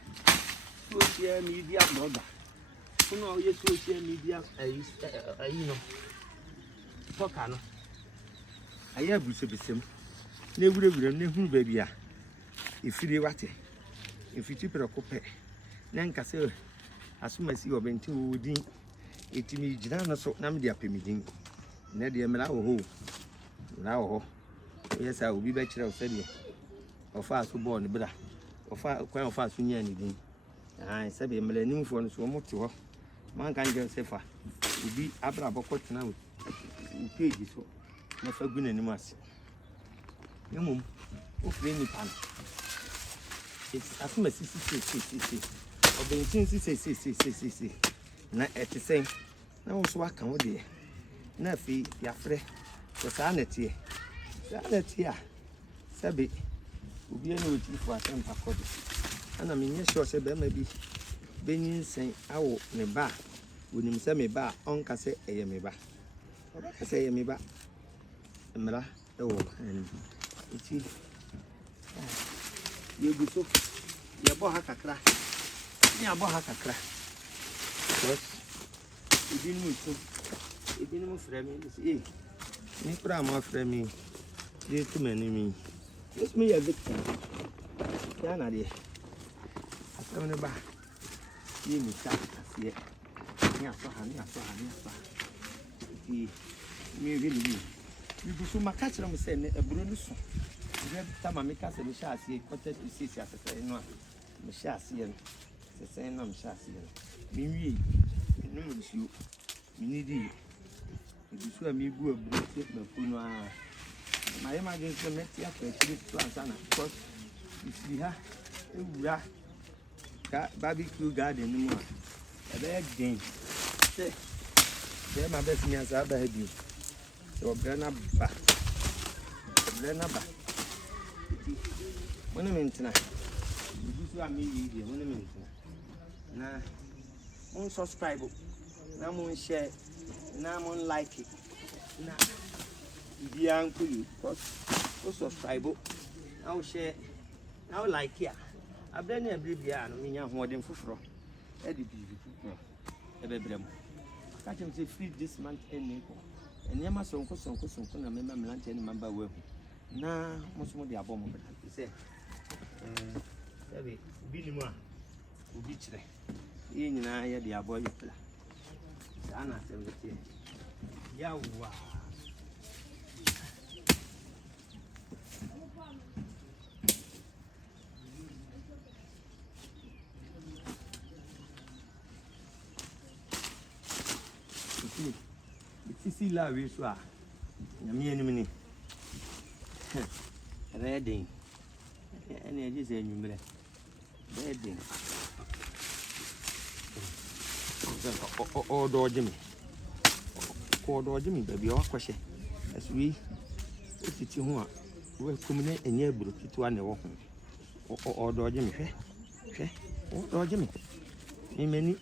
social media blogger. You know, ye social media, you know, Tokano. I have with never never baby. If you what if you keep a copy, Nanka say, as soon as you have been to Woodin, it me Jana so Namdia Pimidin. Nadia Melao. Now, yes, I will be better of Sadia. Of fast who born, brother. Of quite fast when anything. I said, a millennium for so much to her. Man can't just say far. Will be Abra Bocot now. Pages so. Not for good anymore. No mum. Oh, flaming pan. It's as soon as see. Or being see. Not at the same. Now, so I can with you. Nafi, your friend. The sanity. Sanity. Sabi. Will be any with you for a temper code. And I mean, yes, sure, said there may be Benin saying, I will me bar. When him say me bar, Uncle say, a me bar. I say, me bar. Emra, oh, and it's you go so. You bought a crack. You bought a crack. Yes, you didn't move so. You didn't move from me. Me put my friend me. You too many me. It's me a victim. Yeah, na dear. I saw the bar. You me start as yet. Me a me really. You do so much catch them saying a Brunus. Every time I make us a shall see quarter to 6 as I say no. Me shall see him. The same I'm shall see him. Me, you need you. If you saw me go a break, my puno. My emergency next year for 3 plants, because if we have barbecue garden anymore. A bad game. Say, my best meals are behind you. So, Brenna When I'm in tonight, you do so me, when I'm in tonight. Now, on subscribe, now on share, now on like it. Now, the uncle, because subscribe, now share, now like it. I've done a baby, I mean, I'm more than for Eddie, a baby. Catch him say free this month and April. And Yama Sonko, and remember Melanti and member well. Now, most more the abom, he said, Binima, who beach there. In I had the aboy. Anna said, Yawa. It's la wiswa. Yami enemy. Reading. And I just say, you reading. Or do Jimmy. Or do Jimmy, baby, or question. As we, if it's you want, we'll come in your book to one walk. Or do Jimmy. Or do Jimmy. In many.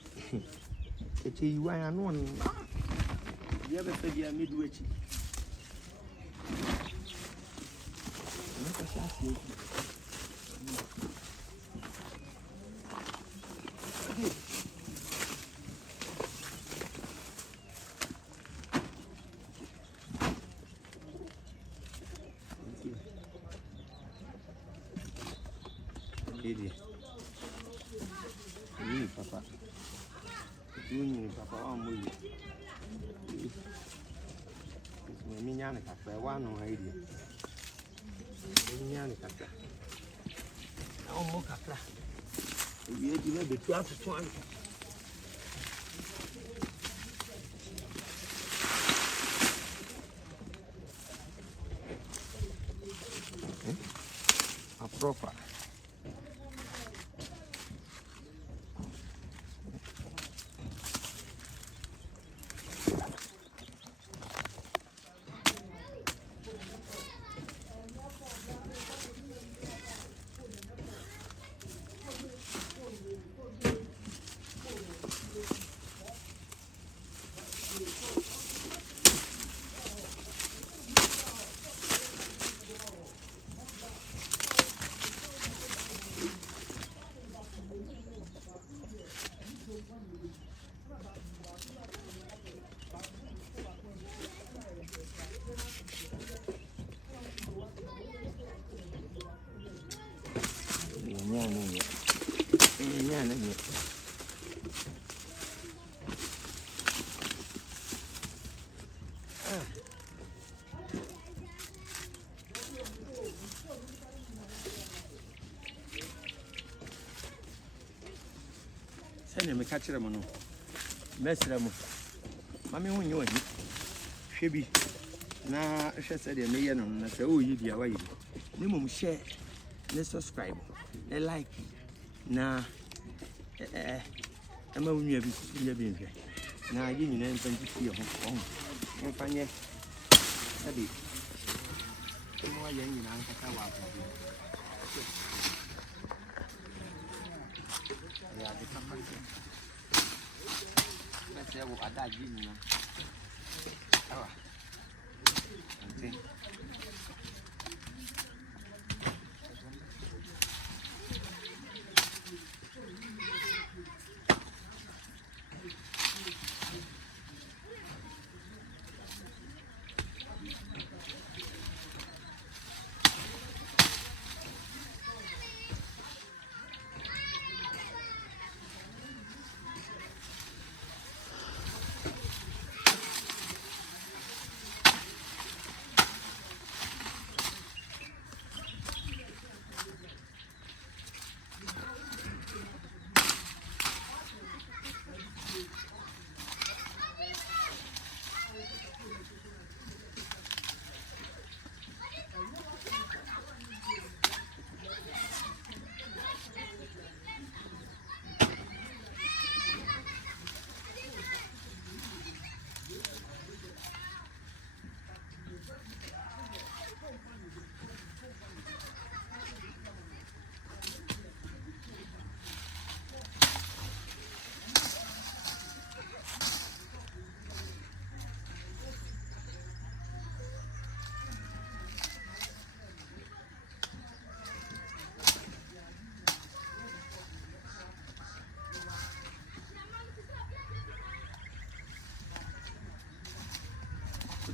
It's you, I am one. You ever said you are midwich? Papa. Papa, I'm with you. Minyana kafra one on idea. Minyana kafra. Now more kafra. We are the 12 to 20. proper. Send me catch them on mess them. Mammy, when you are here, na she said, "You may know." I said, "Oh, you dear, why? You share, let's subscribe, they like. Na, I'm a woman. You're being here. Now, I didn't know 20 years old. I'm fine. Yes, I did. I'm more young than I'm yeah, the company. Let's say, I died, you know. Oh, okay.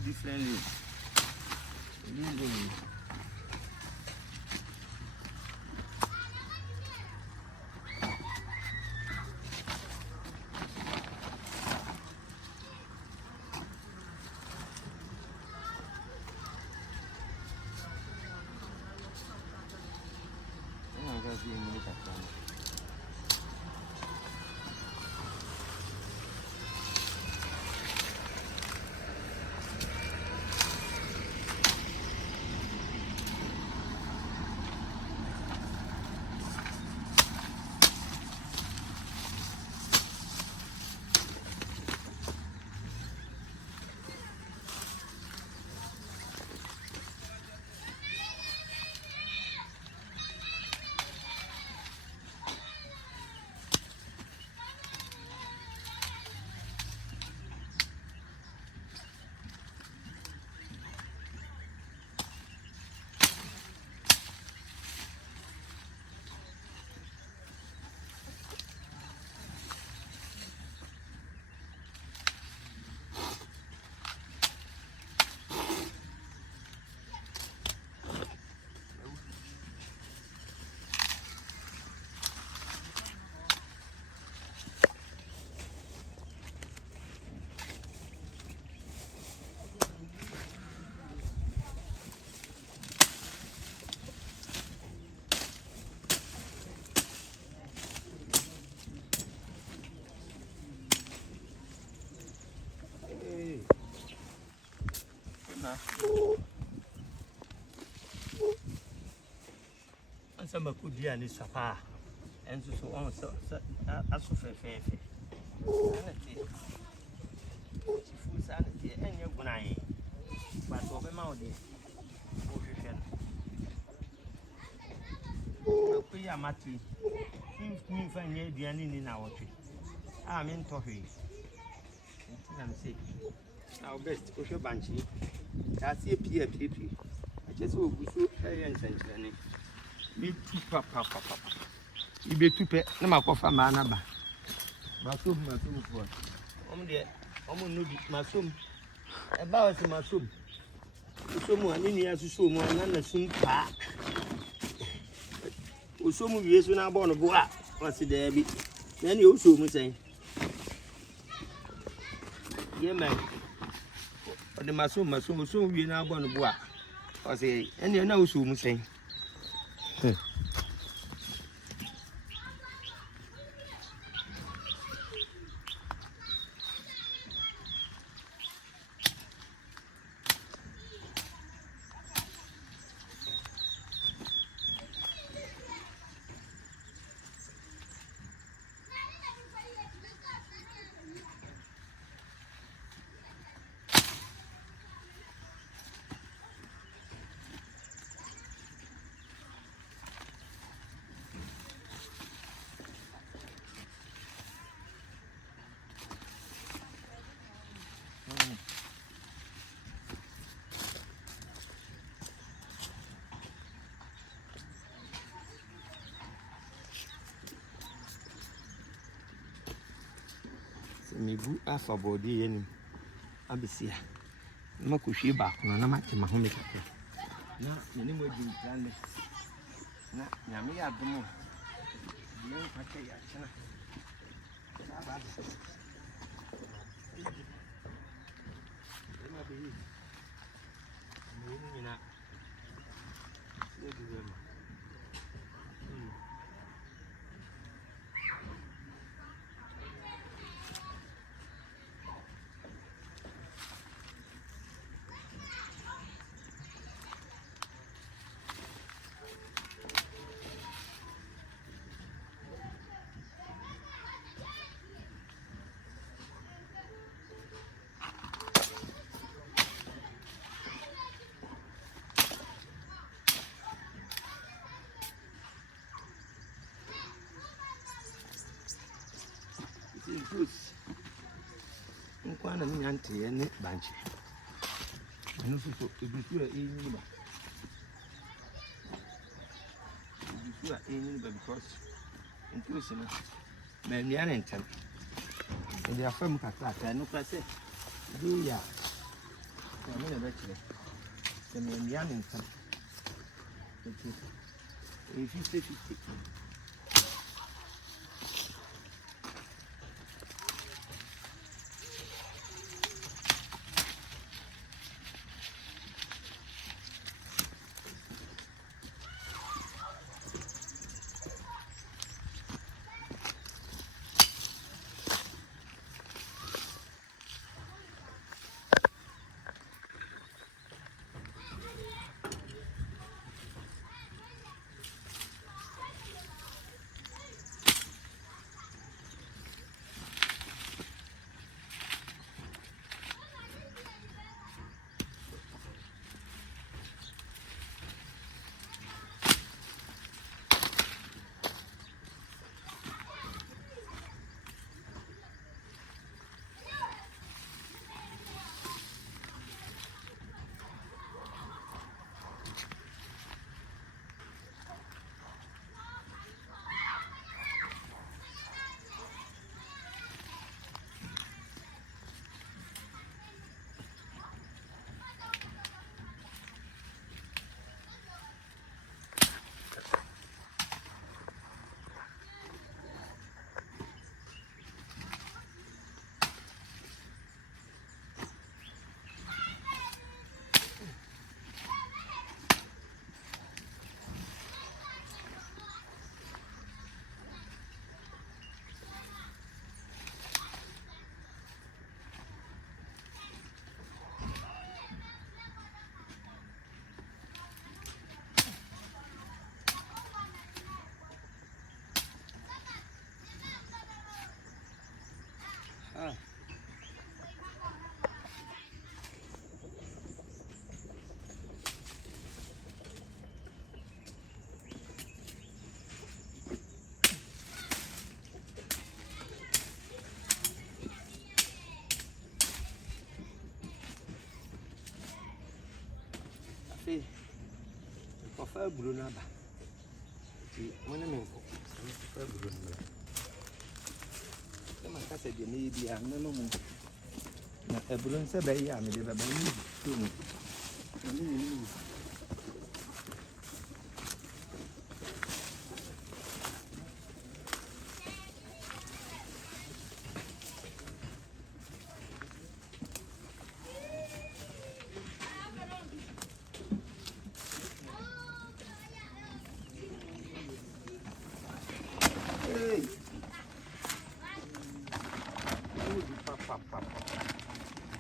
Differently. some could be an sapa, and so on, so as for fair. Full sanity, and you're going to but over Maudi. Pay a matty. Me find ye be an in our tree. I'm in Toffee. I'm sick. Our best, push your banshee. I see a PP. I just will go through and send you. Be too papa. You be too pet, no matter what my number. Masum, for. Dear, Masum. About Masum. Someone in here to show more than a soon pack. Some of you are born a boy. What's the Debbie? Then you also me say, yeah, man. The Masum, so we are now born a boy. I say, and you know, so me say. Maybe after body and Abyssia. No could she back no matter my home. No, any more do plan. No, Yami at the moon. No, Bruce. One of the auntie and it banshee. I know to be sure because inclusion, men Yarrington. And they are from Catata, no place. Do ya? I'm in a bachelor. The men Yarrington. If you say 50. afei kɔfa aburo no aba nti mo ne me nkɔ kɔfa aburo no mmra ma kasa deɛ meyɛ bia mɛma mu na aburo no sɛ bɛyɛ a mede bɛba no to mu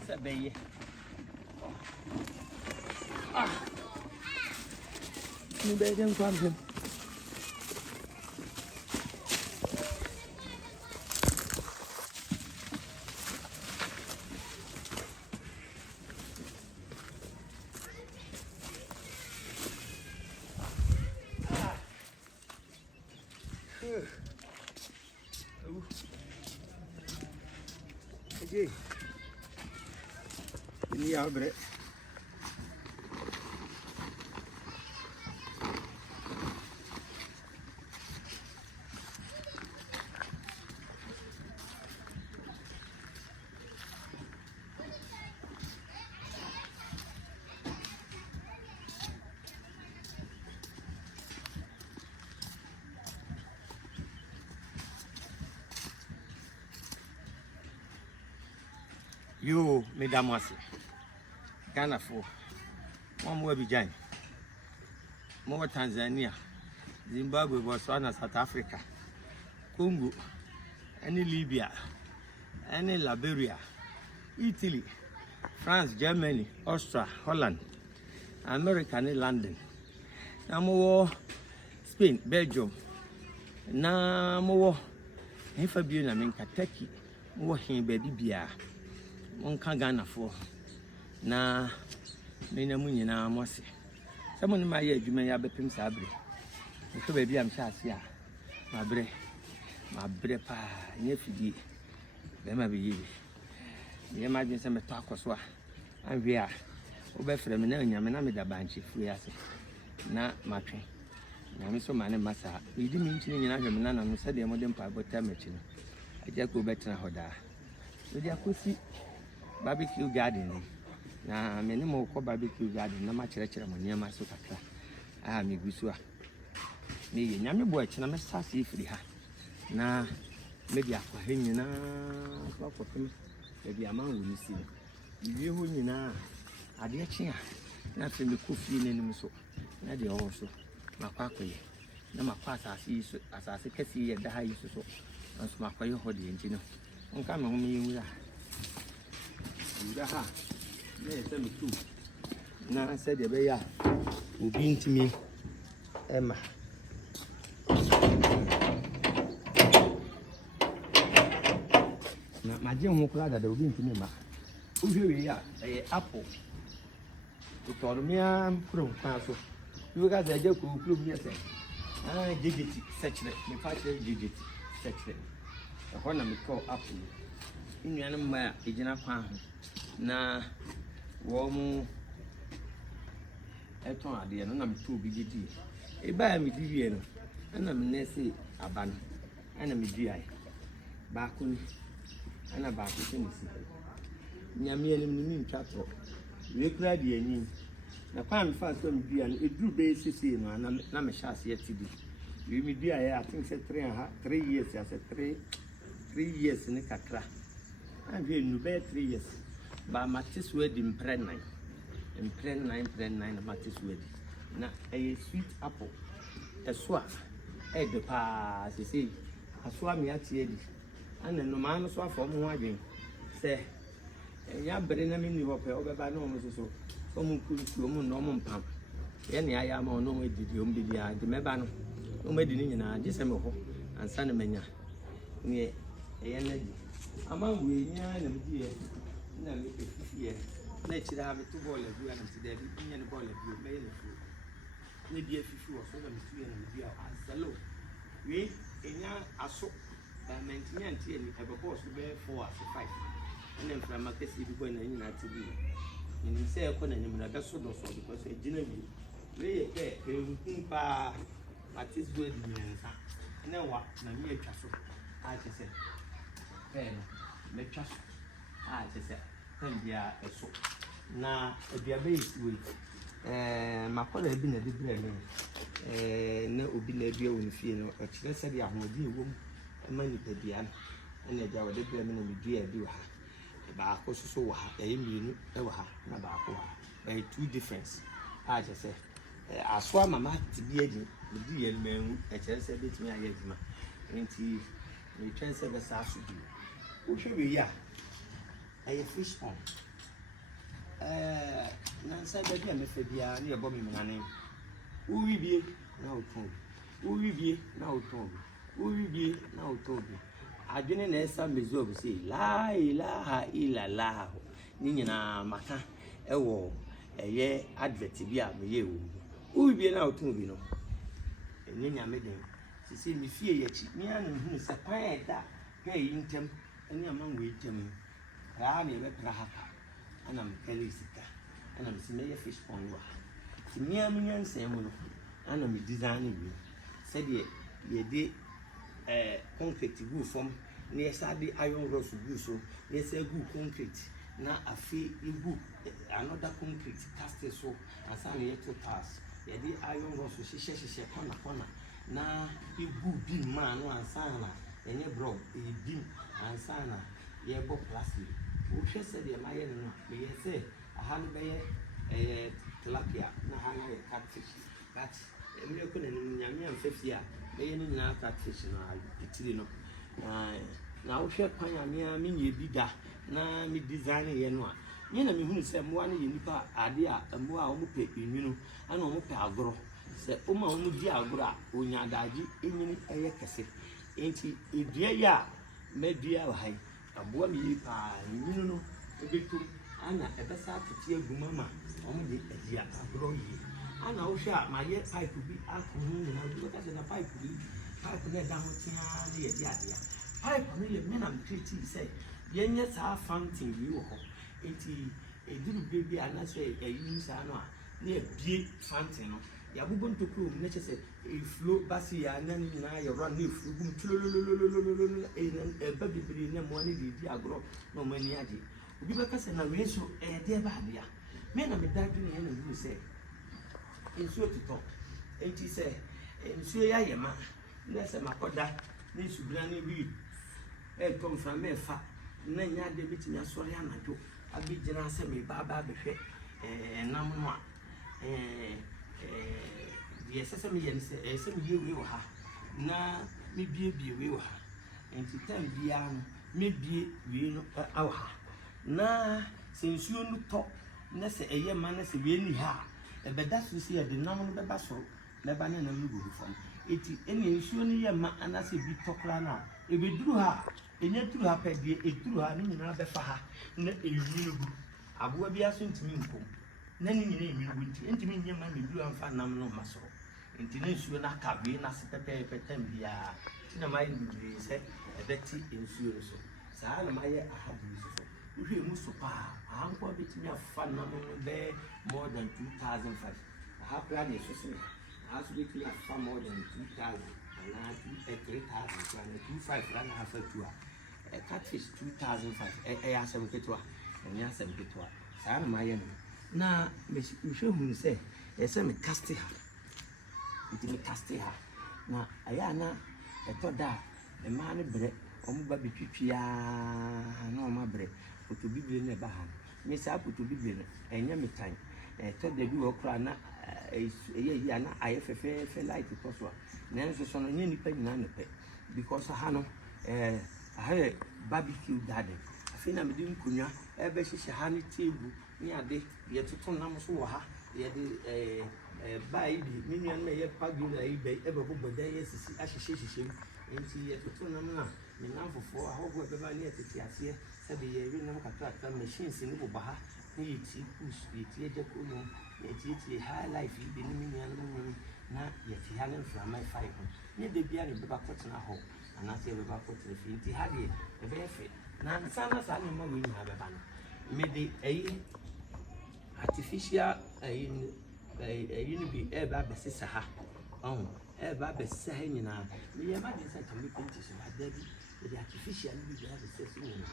Sabeye. Ni beden kwamfem. Agya. Ini abre. Yo, mesdames, merci. Ghana for one more Abidjan, more Tanzania, Zimbabwe, Botswana, South Africa, Congo, any Libya, any Liberia, Italy, France, Germany, Austria, Holland, America, and London. Now more Spain, Belgium. Now more Fabian, I mean Kentucky, more him baby beer. One can Ghana for. Na mena mu nyina mose sɛ mo ne ma yɛ adwuma ya bepem sabre nso ba bi am hyɛ ase a mabre pa nyɛ fidie be ma be yi ye ma dwen sɛ meto akoso a anhwe a wo bɛ frɛ me na nyame na me da banche fu ya se na matwe nyame so ma ne masa me di mi nkyini nyina hwɛ me na no sɛ de mo de mpa bota machi no agya ko betena hoda so dia kosi barbecue garden na me ne mo kɔ barbecue garden na ma kyerɛkyerɛ mo nneɛma so kakra a me gusu a me yɛ nyame bo akyi na me sase firi ha na me dia akɔ ha nyina so akɔpem e bia ma wo ni si wie ho nyina ade akyi a na fe me kofie n'anim so na de ɔwɔ so makɔ akɔyɛ na makɔ asase yi so asase kɛse yɛ da ha yi so nso makɔyɛ hɔ de nti no nka me ho me yɛ wura ha yes, I'm too. Now I said, the way will be to me, Emma. Now, my dear Mokla, that will be to me, ma. Who we are, a apple. You told me I'm from Paso. You got the joke who prove yourself. I did it, such that the father did it, such that. The one I'm called apple. In the animal, it's enough. Na womu eton ade no na meto bi gidi e ba mi diwie no na me nese aban ana me duai ba ko ni ana ba ko tenisi nyame elim ni ntwato we kura de anyi na kwa me fa so me dua no eduru be sisi no na me hya ase atidi we me duai I think say 3 years ya say 3 years ni kakra and we no be 3 years ba matis wedi impregnan matis wedi na a sweet apple eswa de pa sisi aswa me atie di ana no ma no so afọ mo adwen se ya bere na me ni ho pe obeba na mo so so mo kuru mo no mo mpam ye ne aya ma no mo didi o mbidi a de meba no o ma di ni nyina je se me ho ansa na manya ne ye na di ama we nya na me di ye na me pe na chira me to ball abu na me de bi nya ne ball abu me ye ne fu ne bi afifu o so na me tu ye na me bi a asalo we enya aso ba mentinya ntie ni ebe boss be 4 as 5 and then from makesi bi go na nyina ti bi in say, I couldn't even so because a dinner we pa at this way, and then what? Na me trust. I just said, pen, make trust. I just said, pen be a so. Now, a be a base with my father had been a different no, be a deal in fear, or she said, I will be a woman, a money per dian, and a jar of the Bremen and the dear do her. About so a million, ever have, about 2 difference. I just said, I swam my mat to be a dear man, a chance a bit me, I get him. And he returns ever south to do. Who should be ya? A fish pond. Nancy, baby, I'm a fabia near Bobby Manning. Who will be now told? Who will be now told? Who will be now told? I didn't know some resolve say, la, la, Nina Mata, a war, a year advert to be a you. Who will be now told you know? And Nina made him. She said, me fear yet, me and who is a pie that, pay in them, and your man wait to me. I never Praha. And I'm Kelly Sita, and I'm seeing a fish pond. The mere million same, and I'm designing you. Said ye did concrete good from near Saturday iron rods good so, yes, a good concrete. Now a fee you good another concrete cast so, and some yet to pass. Ye did iron rods, she says, corner. Now you good beam man, one sana, and ye broke a beam and sana, ye both plastic. Who said the Mayan, may say, a hand by a tilapia, Nahana catfish. That's a miracle in Yamian 50 years, laying now catfish and Itilino. Now, share Payamia, mean ye bigger, now me designing Yenua. Yen and me who said one in Nipa, Agya, and more omupe in and omupe agro. Said Oma Mudia agra, Unya Daji, in a yakase. Ain't he a dear ya, made dear high. A boy, you know, a bit too, Anna, a best out to tear Gumama, only a dear, a grow ye. And I'll share my yet pipe to be alcohol, and I'll look at the pipe to be pipe in the down the idea. Pipe, men I'm treaty say, yen yet our fountain you ho, a little baby, and I say a use near big fountain. Yabun to cool, nature said, a flow bassy and then you run new fruit, a baby in money, the agro, no money. We because in a ratio, a dear badia. Men are medically and you say, in sure to talk. And he said, and so I am, less a macoda, needs to granny read. A come from a fat, then ya debit me a Soriana to a big general semi baba buffet, and number 1. The sesame and say, some you will have. Now, maybe we will have. And to tell Diana, maybe we know our. Now, since you look top, let's say a year man as a really ha. But that's to see a denominator basso, Lebanon and Lugu from. It any soon year man and as a big talk now. If we drew her, and yet to her pet, it drew her in another for her. No, I will be asking to me. Nanny name you would intimate your man with you and find no muscle. Intimate you not have been as a paper tempia. Tina mind said a betty in Suso. Sal Maya, I had this. We must supply. I am quite bit me a fun number there more than 2005. I have planned a system. As weekly a far more than 2,000. And I had 3,000 and 2,500 and a half a tour. A catfish 2005. A answer with it. And yes, and it was. Sal Maya. Na me show him say yes me cast her it me cast her na aya na eto da e ma ne bre omo ba bitwitwia na o ma bre oto bibire na ba ha me sa oto bibire enya me tan eto da bi wo kra na eye na aye fefe light to so na nso so no nya nipa nyina ne pe because ha no ha barbecue garden afina me di nkunya e be hihye ha ne table ni ade ye tutu nam so wo ha ye de bai bi minyan me ye pagula yi be e be boboda ye sisi ahyehyehye enti ye tutu nam na me nam fofo ahogwo be ba ne tete ase se be ye wi nam kakraka machines ni bo ba ha ni ti push ye ti Agyapong no ye ti high life bi ni minyan no na ye ti ha ne from my 5 ni de bia ne be ba kotena ho ana se be ba kotena fi enti ha de e be fe na sana sa ne ma we ni ha be ba no me de eyi artificial be eba besisa ha eba besisa ha nyina me ya ma de sa tambe pinti so ha da bi the artificial be be besisa so nyina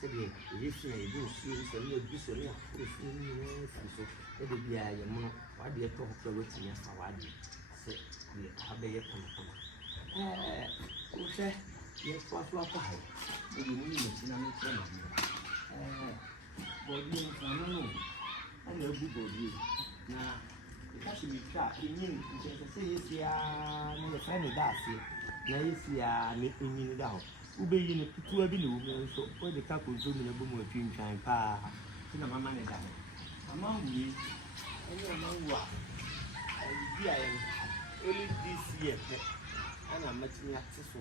se de yesu ya edu su so ne edu so ne afro so ne so e de bia ye mo wa de to ho pro tinya fa wa de se ye ha be ye kama o se ye kwa pa ha o de ni me tina no tena body no fa no ana ebu body na because we try in say yes ya na the friend that say na yes ya me in down ube yi no tutu abi no wo so o de ka ko zo mi na bo mo twintwan pa na mama ne da mama wi any mama wa bi aye only this year ana matini ate so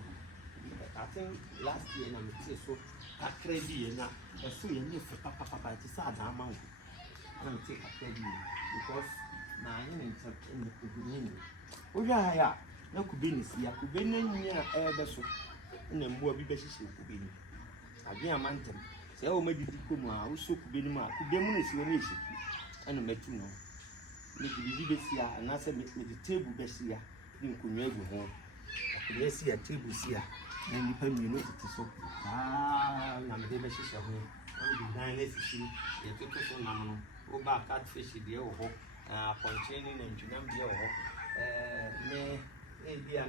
I think last year na me so akredi na so ye ne fa papa ti sa da man na me take akredi because na anyị na-echekwa ndị kubeni oja ya na kubeni si ya kubeni nya ebe so na mgbe obi behihie kubeni abịa amantem se o medidi komu a uso kubeni ma kubeni na si wona ehiki ana metu no me bibi besi ya na se me table besi ya ni nkonwa egu ho akubeni si ya table si ya na nipa mienu tete so na me de behihie ho na me dan na sisi ye toto so nam no o ba catfish de wo ho containing and Junambia me India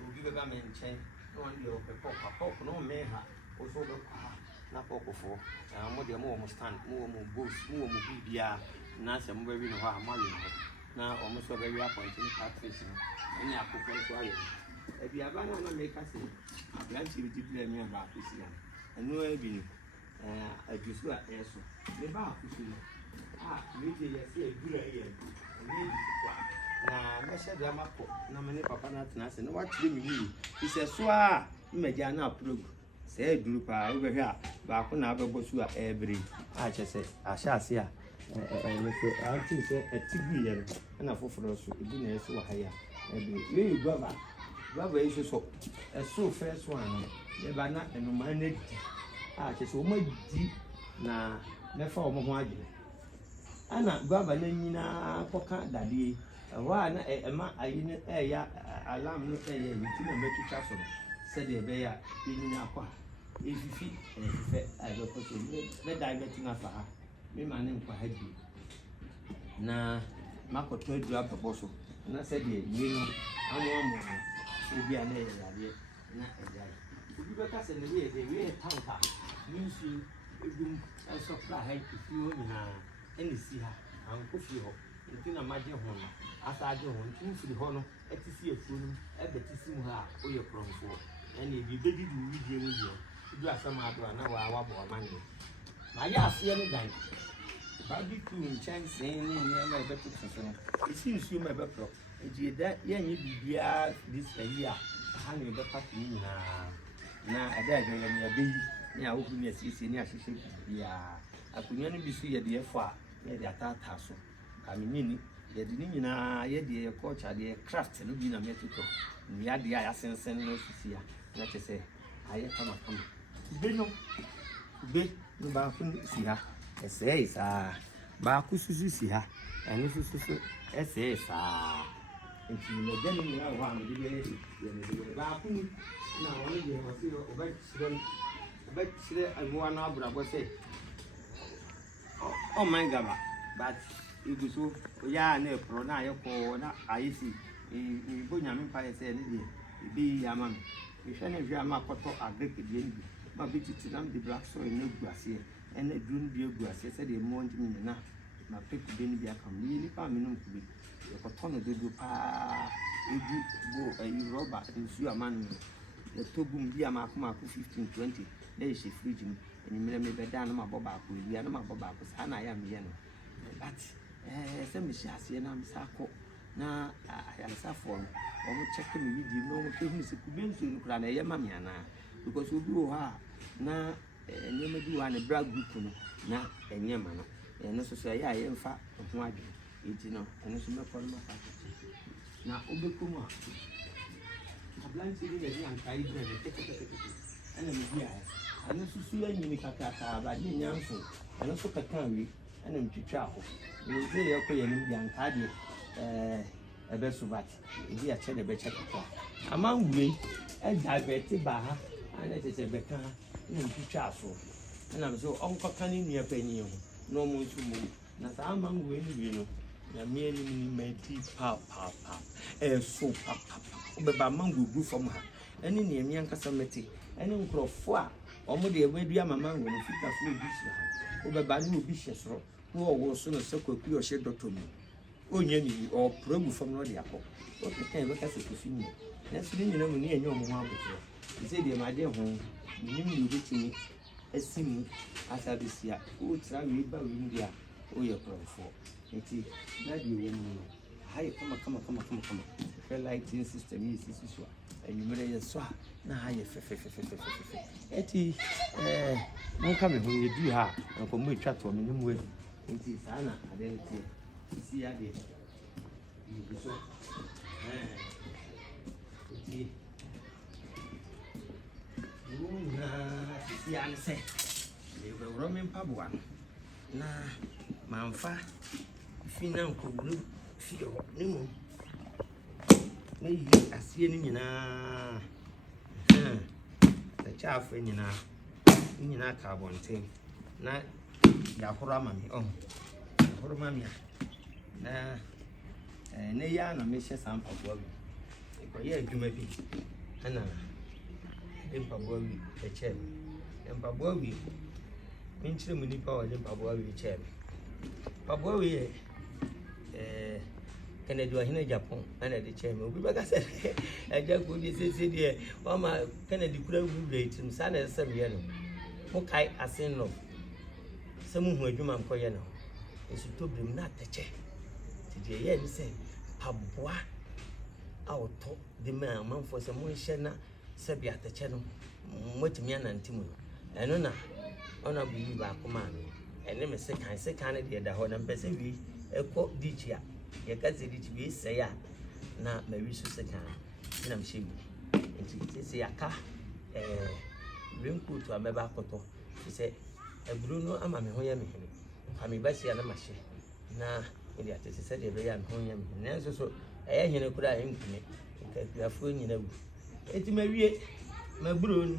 will give a mention no one your pop no meha also na poko for more the more stand more boost more bibia nasa very no marry now almost a very appointing catfish any apple so if you have no make us say plenty with blame me about this year and no be I just got so the bar we yes good here na me she drama ko na me ne papa na tena se no wa kire mi yi ise so a mmeja na progu se duru pa we be a ba ko na abebo so a every a che se a sha se a me so a ti se atigu ye na foforo so ebi na so wa haya ebi we baba yi so so first one ye ba na no ma na di a che se o ma di na me fa o mo ho age ana baba na nyina koka dade wa na ema ayine ya alarm no ya yiti na metwitwa so se de be ya nyina akwa efifi efe ayo ko so me dai betu na fa me ma ne nkwa haji na makoto adu ababo so na se de nyino anwo obi ana ya yade na ejai obi be ka se ne ye de we tanka nsu egum so pra ha ifuo nyina eni si ha anko fi ho ntina maje ho no asaje ho ntin firi ho no etisi efuo no ebetisi mu ha oye promfo eni bi bedi du widie mu dio du asama do na wa bo amane ma ya asie ne dan barbecue chance ni nyama ebetu so no esi nsuo ma ebepro ejida ya nyi bibia this year ha ne be party ni na ada ya ni abeyi ni a wo ni asisi ni ahihye bibia akunya no bi so ye de efo a ye de atata so kamenini ye de ni nyina ye de culture de craft no bi na metuto ni ya de ya sensen no sisi ya na kese aye kama be no ba ku si ha ese isa ba ku susu si ha enu susu ese isa enti no de ni na wa me de ye ba ku na woni de wa si o ba sire abuwa na abrabo se oh my god but iguso ya na pro na ayeko na ayisi bo nyame pa se ne de bi ya ma me hwe ne hwe ama koto agrek de ni bi ma bi titi na de black soil na guase ene dun bi guase se de mo ntimi na na pick de ni bi aka mi ni pa mi no nkubi e koto no de do pa edu bo rubber nsu ama no le togum bi ama akoma 15 20 na e she fridge ni ni me be da na ma boba ko wi na ma boba ko sa na ya me ye no but se me shi ase na me sa ko na ya sa fo no o mo check me video no mo hwe se ku be nsu no kra na ye ma me ana because obi wo ha na nyema bi wa na bra group no na enye ma no no so ya ye mfa ho adwe enti no eno so me ko no fa na obekum a ablanti ni ye an kai bre ana me bia ano susu ya nyini kakaka ba ni nyanso ano so kaka wi ana mtwitwa ho ni ze ye ko ye nim dia nka de ebe subat ebi a che de be che kakwa amanwe divert ba ha ana tete be ka na mtwitwa so ana so onko kan ni ya panyi ho no mo nsu mo na sa amanwe ni no na me ni meti pa so pa be ba mango gu fom ha ani ne emi ankasa meti ani nkrofo a omo de ewedu amama ngo no fita fo obi hye ha be ba ni obi hye soro no wo so no sekwaku o hye dotomi onye ni o progu fom no de akọ o kan be ka se kofi ni na so ni nyina mu ni enye omo ho abotro ise de ma de ho ni mi obi tini asimu asabesia o tra wi ba wi ndia o ye krofo eti na de wo mu no hai kama the lighting system is so and you may so na hai fe eti mon ka me ho ye du ha ko mo twa to me nim we eti sana identity isi ya de you so eti na isi ya nse le we ro me mpaboa na manfa fina ko blu fio nimu ni asie ni nyina na chafu nyina ka bonten na ya horo amami horo mami na ne ya na me hye sampa bo bi ko ye adwuma bi ana empa bo bi e chem empa bo bi minchire mu nipa o empa bo bi chem pa bo bi Kennedy OHENE Agyapong ana de chairman obi baka say Agyapong dey say dey o ma Kennedy kura wure tim sa na sem ye no mo kai asen no sem hu adwuma mkoye no esu tobrim na tache ti dey ye ni say paboa auto de ma manfo se mo hye na se bia tache no motimi anantimu eno na ona bi ba akoma no ene me se kan de da ho na mpese bi eko dichia ye kaze di tibi seya na mawi so sekan na mhyebi enti se yaka renku to ameba akoto se eburu no ama me ho ye me hene ami ba sia na mahye na ndi atese se de be ya me ho ye me na nso so eye hene kura enkune kakuafo nyina wu enti mawie maburu ni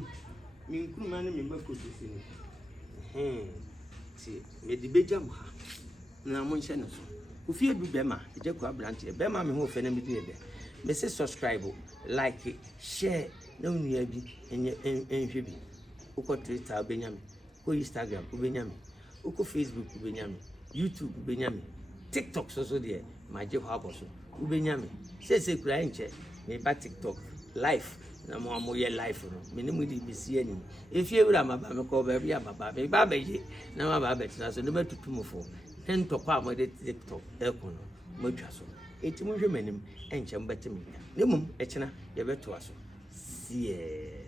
mi nkuruma ne me bakoto se ni ti me di bejam ha na mo nhye no so Kofiadu bema Agyakoo abrantie bema me ho fe na me die be me se subscribe like share na onua bi enhwe bi uko Twitter benyame ko Instagram benyame uko Facebook benyame YouTube benyame TikTok so de ma je ho aboso benyame se kura enche me ba TikTok live na mo ye live no me ne mu di bisi ani efie wura maba me ko ba bia baba me ba beje na maba betina so ne matutumufo ntokwa amode TikTok ekono modwa so eti mo hwe manim enche mbetimi ne mum echina ye beto aso sie